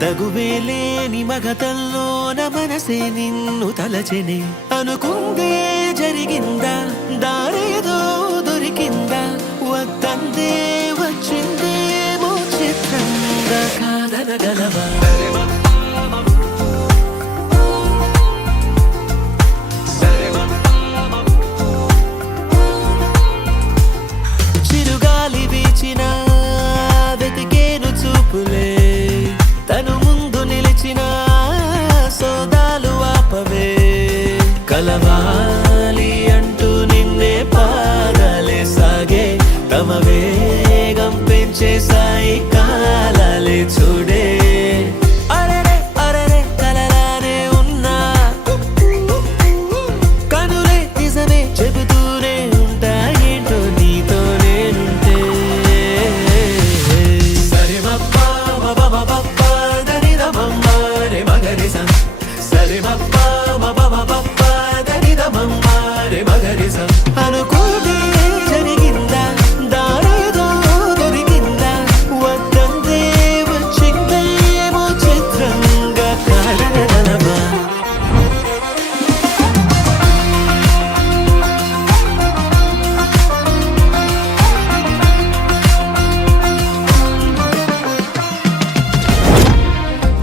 తగువేలేని మగతల్లోన మనసే నిన్ను తలచెనే అనుకుందే జరిగిందా దారేదో దొరికిందా వద్దందే వచ్చిందేమో చిత్రంగా కాదనగలవా చిరుగాలి వీచిన వెతికేను చూపులే తను ముందు నిలిచిన సోదాలు ఆపవే కలవాలి అంటూ నిన్నే పాదాలే సాగే తమ వేగం పెంచేసాయి కాలాలే చూడే అరెరే అరెరే కలలానే ఉన్నా కనులే నిజమే చెబుతూనే ఉంటా ఏంటో నీతో నేనుంటే సరే మప్పా మబబబప్ప దరిదమమ్మ రే మగరిస సరే మప్పా మబబబప్ప దరిదమమ్మ రే మగరిస అనుకోదే జరిగిందా దారేదో దొరికిందా వద్దందే వచ్చిందేమో చిత్రంగా కాదనగలవా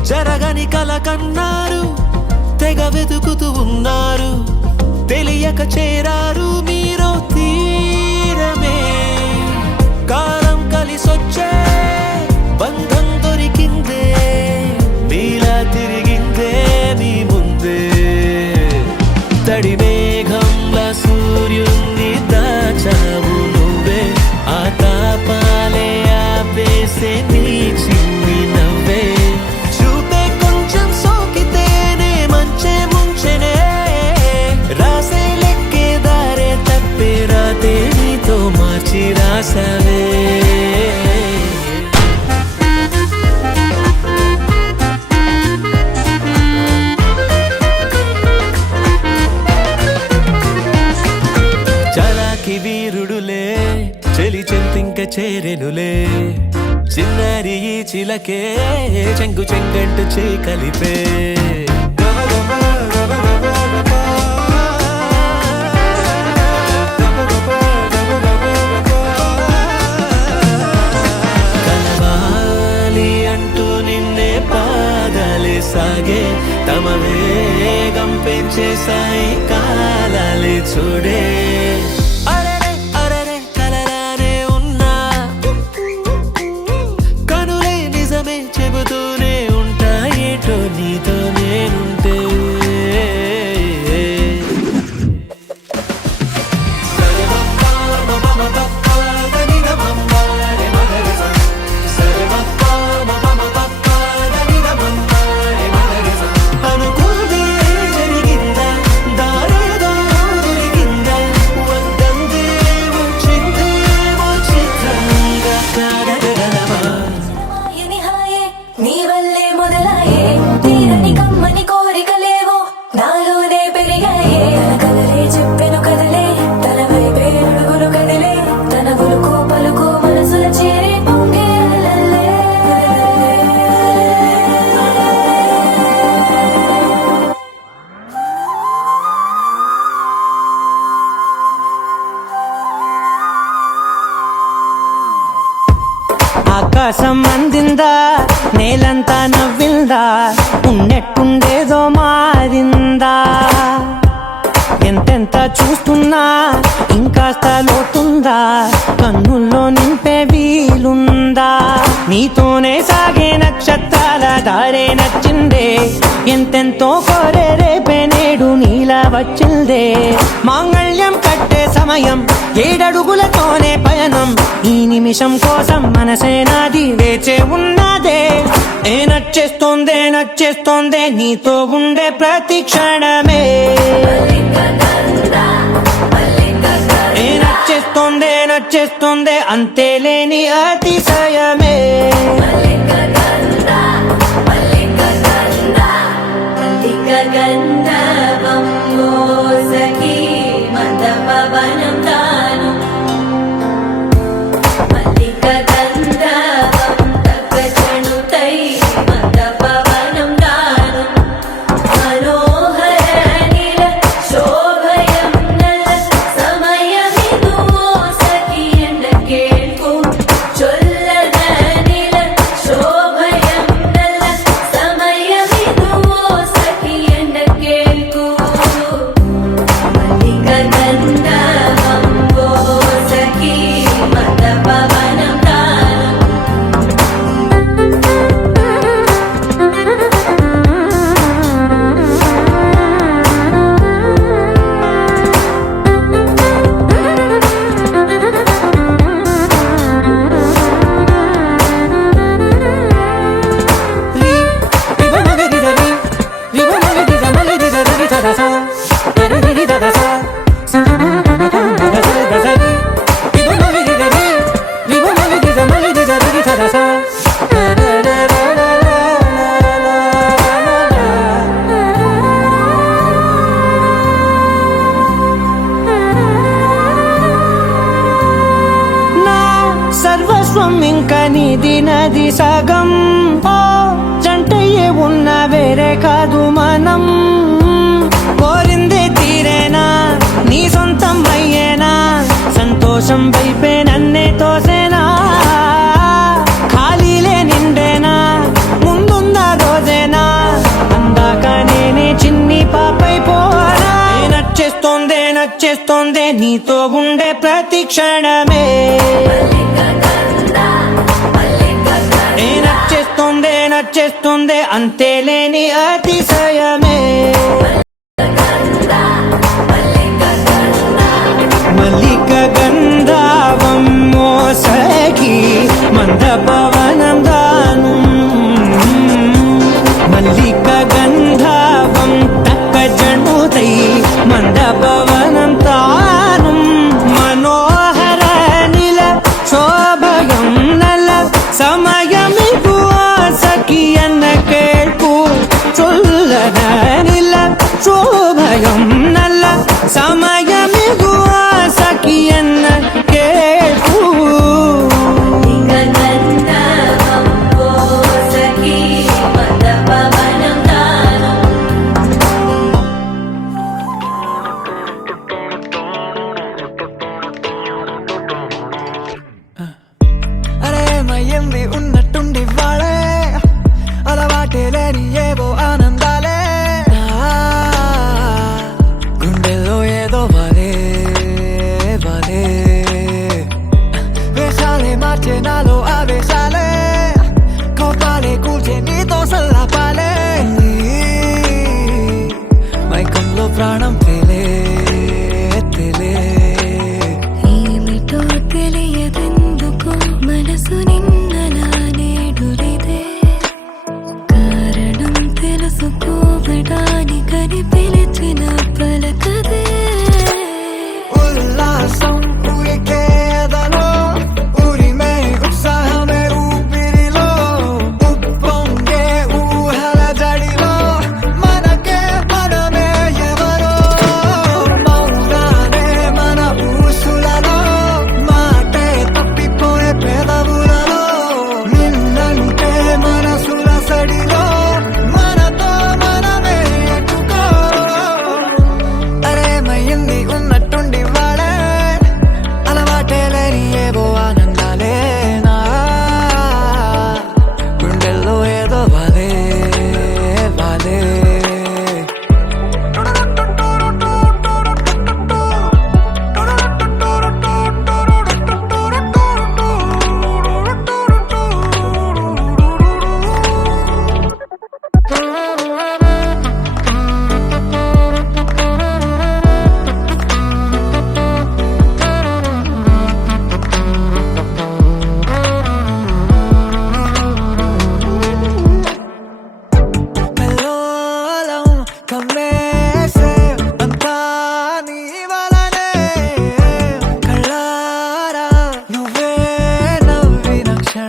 జరగని కల కన్నారు తెగ వెతుకుతూ ఉన్నారు తెలియక చేరారు మీరు తీరమే కాలం కలిసొచ్చే బంధం దొరికిందే నీలా తిరిగిందే నీ ముందే తడి మేఘంలా సూర్యుణ్ణి దాచావు నువ్వే ఆ తాపాలే ఆపేసే నీ చిన్ని నవ్వే చూపే కొంచెం సోకితేనే మంచే ముంచెనే రాసే లెక్కే దారే తప్పే రాతే నీతో మార్చి రాసవే చలాకి వీరుడులే చెలి చెంతింక చేరెనులే చిన్నారి ఈ చిలకే చెంగు చెంగంటు చే కలిపే కలవాలి అంటూ నిన్నే పాదాలే సాగే తమ వేగం పెంచేసాయి కాలాలే చూడే అరెరే అరెరే కలలానే ఉన్నా కనులే నిజమే చెబుతూనే ఉంటా ఏంటో నీతో నేనుంటే అనుకుందే జరిగిందా దారేదో దొరికిందా వద్దందే వచ్చిందేమో చిత్రంగా కాదనగలవా మాయని హాయే నీ వల్లే మొదలాయే తీరని కమ్మని కోరికలేవో నాలోనే పెరిగాయే తన కలలే చెప్పెను కదలే తన వైపే అడుగులు కదిలే తన గులుకు పలుకు మనసుల చేరి పొంగే అలలే. ఆకాశం అందిందా నేలంతా నవ్విందా ఉన్నట్టుండేదో మారిందా ఎంతెంత చూస్తున్నా ఇంకాస్త లోతుందా కన్నుల్లో నింపే వీలుందా నీతోనే సాగే నక్షత్రాల దారే నచ్చిందే ఎంతెంతో కోరే రేపే నేడు నీలా వచ్చిందే మాంగళ్యం కట్టే సమయం 7 అడుగులతోనే పయనం ఈ నిమిషం కోసం మనసే నాది వేచే ఉన్నదే నచ్చేస్తోందే నీతో ఉండే ప్రతి క్షణమే నచ్చేస్తోందే అంతేలేని అతిశయమే గంధర్వం సఖీ మందపవనం తాను మల్లిక గంధర్వం తగ్గచణుతై మందపవనం తాను మనోహర నీల శోభయం నల సమయమిదు సఖీ ఎన్న కేൾకు చొల్లద నీల శోభయం నల సమయమిదు సఖీ ఎన్న కేൾకు మల్లిక గంధర్వం సఖీ మందపవనం తాను నా సర్వస్వం ఇంకా నీది నది సగం ఓ జంటయ్యే ఉన్న వేరే కాదు మనం కోరిందే తీరేనా నీ సొంతం అయ్యేనా సంతోషం వైపే నన్నే తోసేనా ఖాళీలే నిండేనా ముందున్న రోజేనా అందాక నేనే చిన్ని పాపై పోనా నచ్చేస్తోందే నీతో ఉండే ప్రతి క్షణమే నచ్చేస్తోందే అంతేలేని అతిశయమే మల్లిక గంధర్వం సఖీ మందపవనం దాను మల్లిక గంధర్వం తక్కజణుతై మందపవనం తాను మనోహర నిల శోభయం నల సమయమిగు సఖీ ఎన్న కేൾకు చొల్లద నిల శోభయం నల సమయమిగు సఖీ ఎన్న కేൾకు గంధర్వం సఖీ మందపవనం తాను అరే మయ్యంది ఉన్నట్టుండి వాడే అలవాటే లేని ఏవో ఆనందాలే గుండెల్లో ఏదో వాలే వేషాలే మార్చే నాలో ఆవేశాలే కోపాలే కూల్చే నీతో సల్లాపాలే మైకంలో ప్రాణం తేలే ఏమిటో తెలియదెందుకు మనసు నిన్నలా నేడులిదే కారణం తెలుసుకో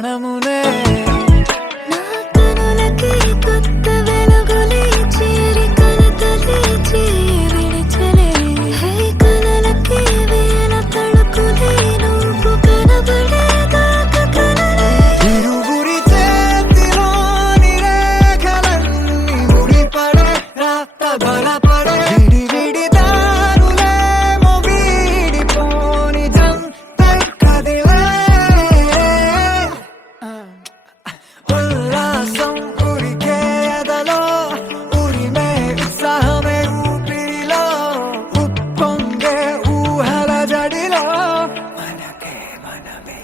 క్షణమునే నా కనులకి కొత్త వెలుగులే చేరి కలతలే విడిచలే హే కలలకి వేల తళుకులే నువ్వు కనబడేదాకా కలలే ఇరువురి చేతిలోని రేఖలన్నీ ముడిపడే రాత బలపడే విడి విడి దారులేమో వీడిపోని జంటై కదిలే ఉల్లాసం ఉరికే ఎదలో ఉరిమే ఉత్సాహమే ఊపిరిలో ఉప్పొంగే ఊహల జడిలో మనకే మనమే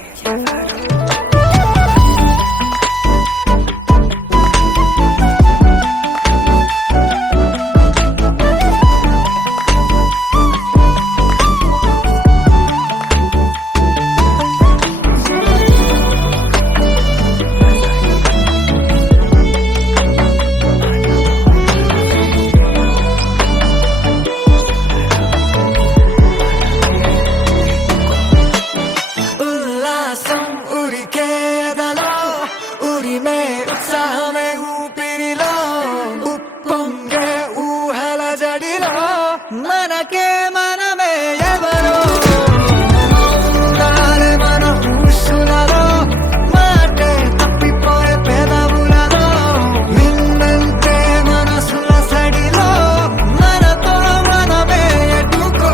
ఉల్లాసం ఉరికే ఎదలో ఉరిమే ఉత్సాహమే ఊపిరిలో ఉప్పొంగే ఊహల జడిలో మనకే మనమే ఎవరో ఉండాలి మన ఊసులలో మాటే తప్పిపోయే పెదవులలో నిన్నంతే మనసుల సడిలో మనతో మనమే ఎటుకో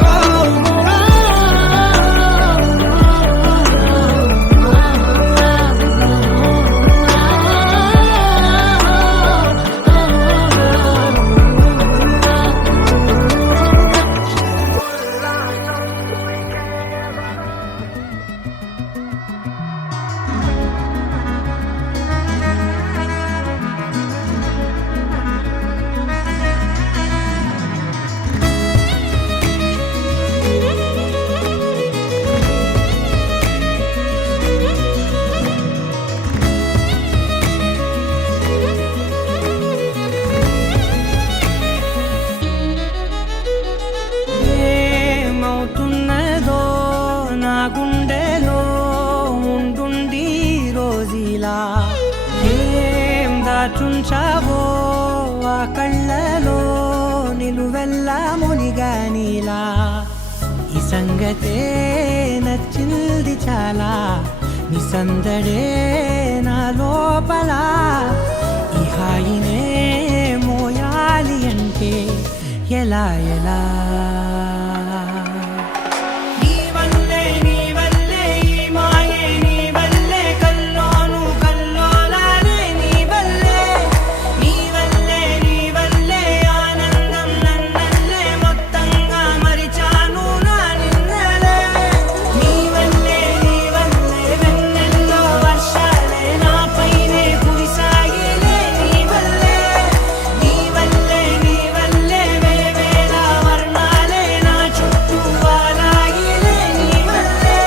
ఏమవుతున్నదో నా గుండెలో ఉండుండి రోజీలా ఏం దాచుంచావో ఆ కళ్ళలో నిలువెల్లా మునిగానిలా ఈ సంగతే నచ్చింది చాలా నీ సందడే నా లోపల ఈ హాయినే మోయాలి అంటే ఎలా ఎలా నీ వల్లే ఈ మాయే నీ వల్లే కల్లోను కల్లోలానే నీ వల్లే ఆనందం నన్నల్లే మొత్తంగా మరిచాను నా నిన్నలే నీ వల్లే వెన్నెల్లో వర్షాలే నాపైనే కురిసాయిలే నీ వల్లే వేవేల వర్ణాలే నా చుట్టూ వాలాయిలే నీ వల్లే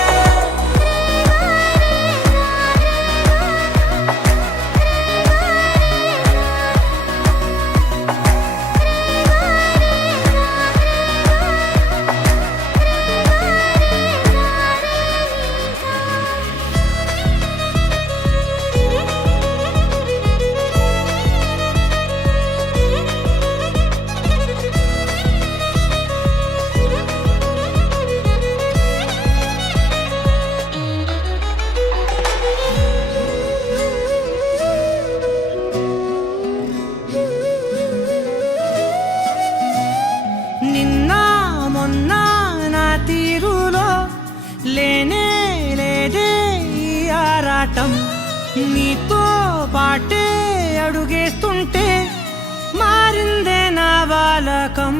నిన్న మొన్న నా తీరులో లేనే లేదే ఈ ఆరాటం నీతో పాటే అడుగేస్తుంటే మారిందే నా బాలకం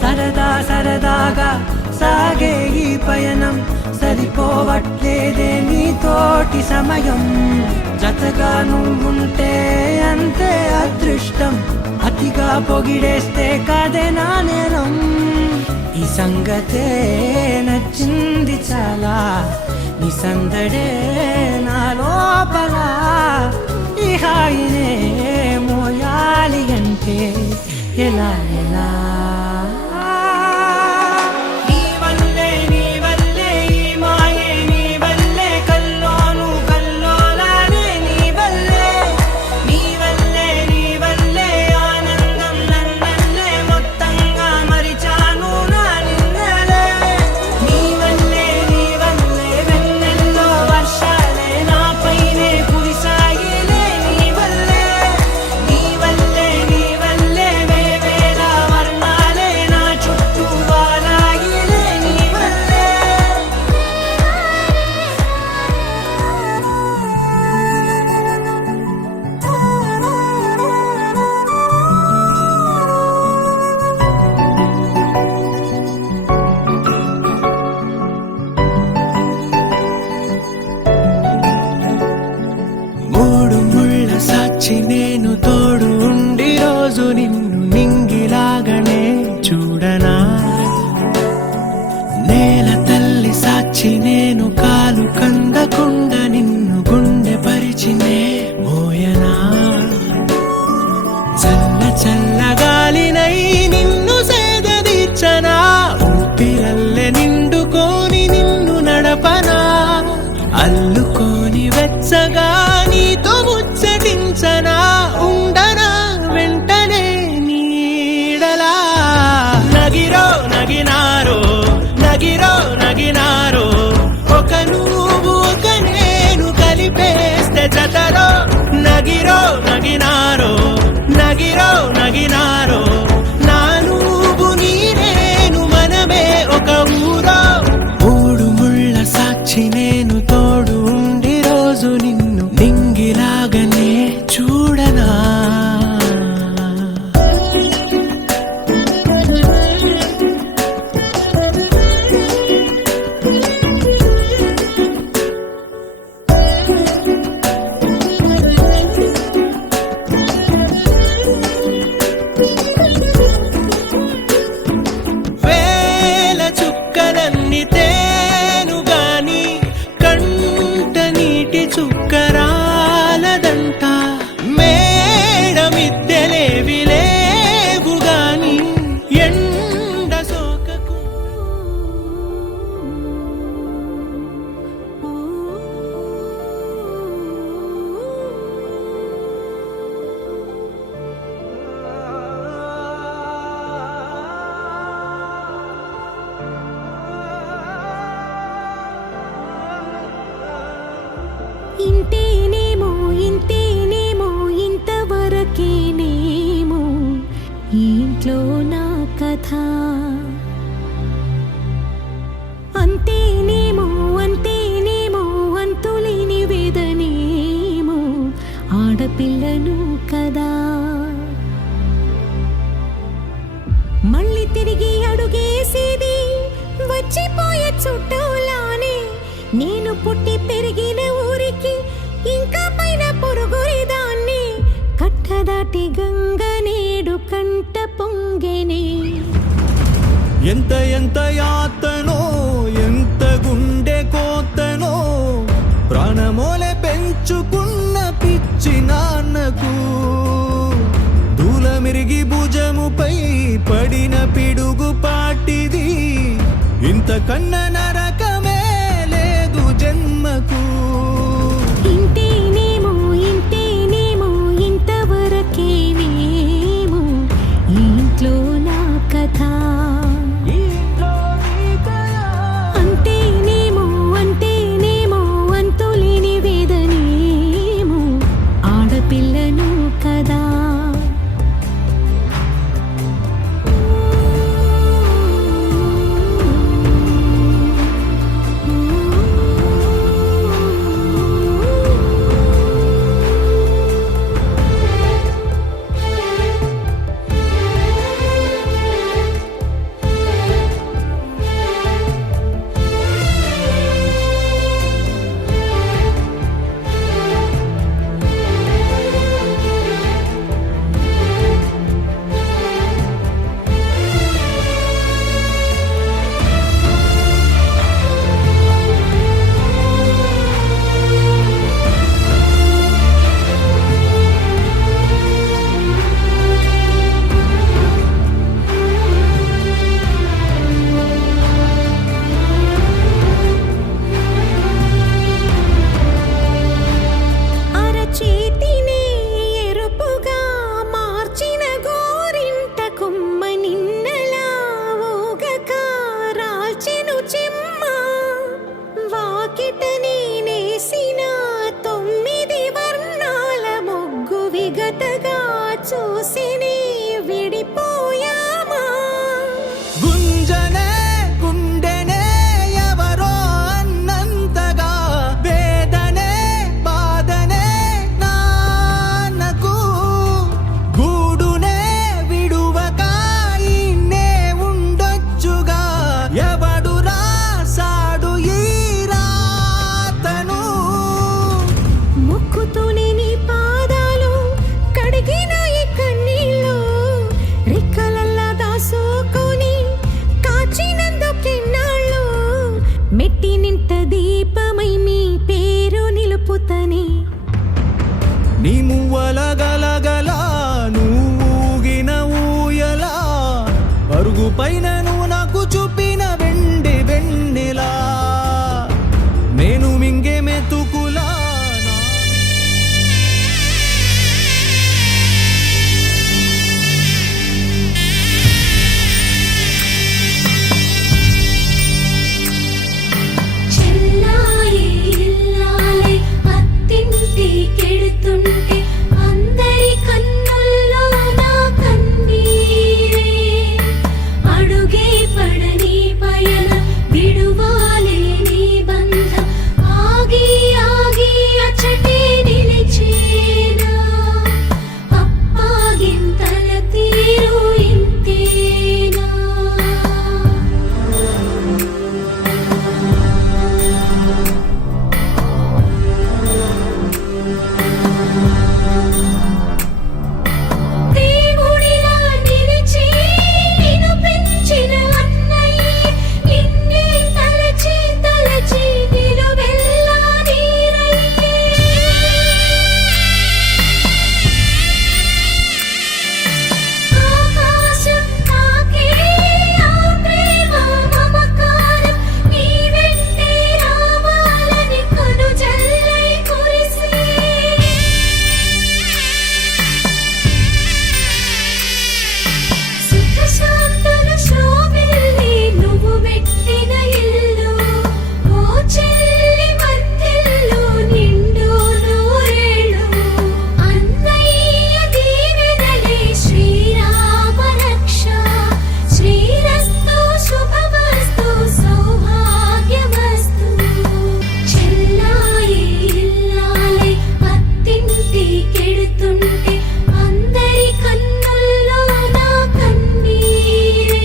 సరదాగా సాగే ఈ పయనం సరిపోవట్లేదే నీతోటి సమయం జతగా నువ్వుంటే అంతే అదృష్టం అతిగా పొగిడేస్తే కదే నా నేరం ఈ సంగతే నచ్చింది చాలా నీ సందడే నా లోపల ఈ హాయినే మోయాలి అంటే ఎలా ఎలా నీ వల్లే ఈ మాయే నీ వల్లే కల్లో సాక్షి నేను తోడు ఉండి రోజు నిన్ను నింగిలాగనే చూడనా నేల తల్లి సాక్షి నేను కాలు కందకుండా నిన్ను గుండె పరిచినే మోయనా చల్ల చల్లగాలినై నిన్ను సేదదీర్చనా ఊపిరల్లె నిండుకోని నిన్ను నడపనా అల్లుకోని వెచ్చగా నీతో ముచ్చటించనా ఉండనా వెంటనే నీడలా నగిరో నగినారో నగిరో నగినారో ఒక నువ్వు ఒక నేను కలిపేస్తే జతరో నగిరో నగినారో నగిరో నగినారో నా నువ్వు నీ నేను మనమే ఒక ఊరో మూడు ముళ్ళ సాక్షి నేను తోడు ఉండి రోజు నిన్ను నింగిలాగనే చూడనా వేల చుక్కలన్నీ తేను గాని కంట నీటి చుక్కరాలదంట మేడ మిద్దెలేవి లేవు గాని ఎండ సోకకు ఇంతేనేమో ఇంతేనేమో ఇంతవరకేనేమో ఈ ఇంట్లో నా కథ అంతేనేమో అంతేనేమో అంతులేని వేదనేమో ఆడపిల్లను కదా మళ్ళీ తిరిగి అడుగేసేది వచ్చిపోయే చుట్టూలానే నేను పుట్టి పెరిగిన ఊరికి ఇంకా పైన పొరుగురిదాన్ని కట్టదాటి గంగ నేడు కంట పొంగెనే ఎంత ఎంత యాతనో ఎంత గుండె కోతనో ప్రాణమోలే పెంచుకున్న పిచ్చి నాన్నకు దూలమిరిగి భుజముపై పడిన పిడుగు పాటిది ఇంతకన్నా నరకమే లేదు జన్మకు ఇంతేనేమో ఇంతేనేమో ఇంతవరకేనేమో ఈ ఇంట్లో నా కథ అంతేనేమో అంతేనేమో అంతులేని వేదనేమో ఆడపిల్లను కదా గలగలగల నువ్వుగిన ఊయలా అరుగు పైన నువ్వు నాకు చూపిన వెండి వెన్నెలా నేను మింగే మెతుకులా చెల్లాయి ఇల్లాలి అత్తింటి కెడుతుంటే అందరి కన్నుల్లో నా కన్నీరే అడుగే పడని పయన విడువాలే నీ బంధం ఆగి ఆగి అచ్చటే నిలిచేనా అప్పాగింతల తీరు ఇంతేనా దేవుడిలా నిలిచి నిన్ను పెంచిన అన్నయ్యే నిన్నే తలచి తలచి నిలువెల్లా నీరయ్యే ఆకాశం తాకే ఆ ప్రేమ మమకారం నీ వెంటే రావాలని కను జల్లై కురిసే సుఖ శాంతులు శోభిల్లి నువ్వు పెట్టిన ఇల్లు ఓ చెల్లి మధ్యలో నిండు నూరేళ్ళు అన్నయ్య దీవెనలే శ్రీరామ రక్ష శ్రీరస్తు శుభమస్తు సౌభాగ్యమస్తు చెల్లాయి ఇల్లాలి అత్తింటి కెడుతుంటే అందరి కన్నుల్లో నా కన్నీరే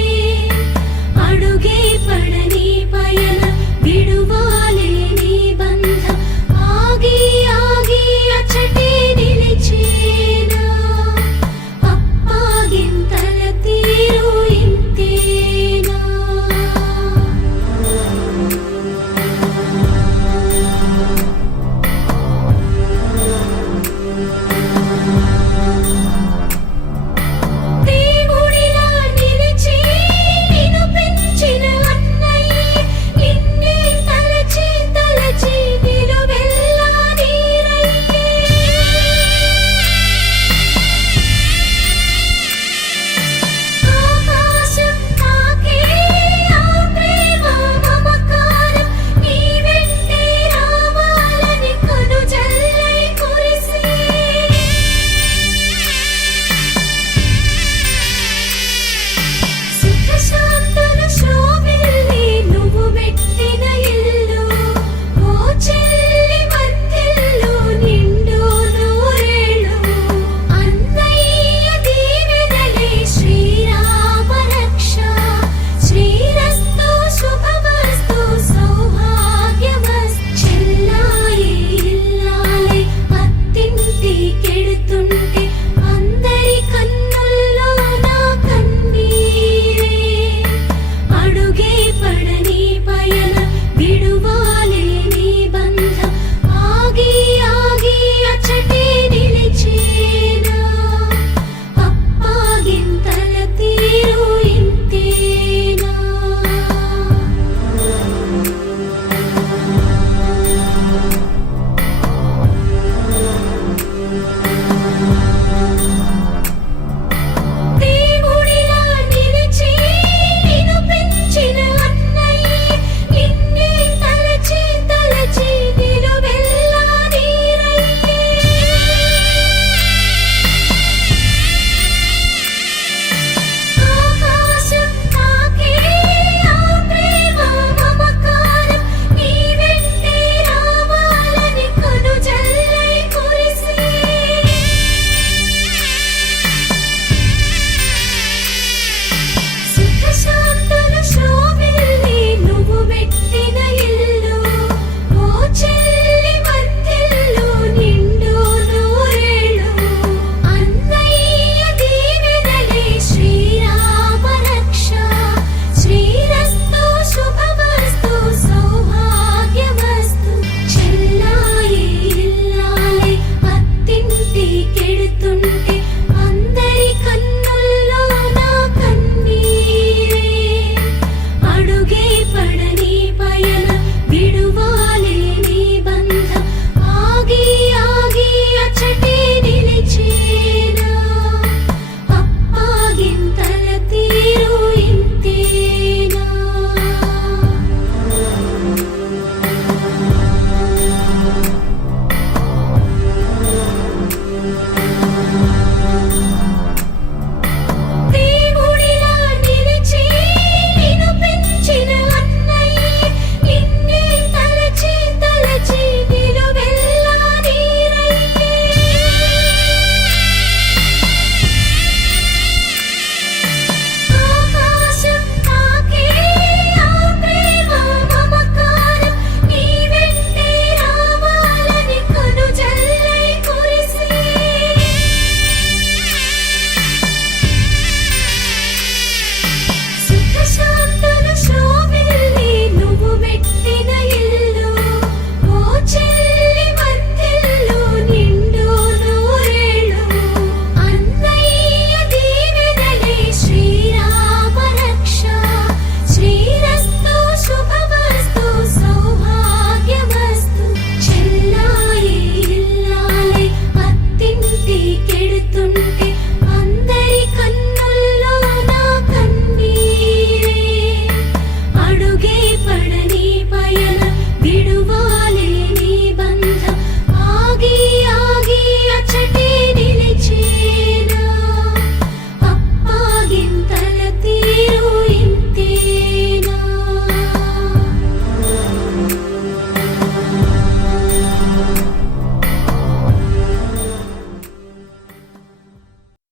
అడుగే పడని పయన విడువాలే నీ బంధం ఆగి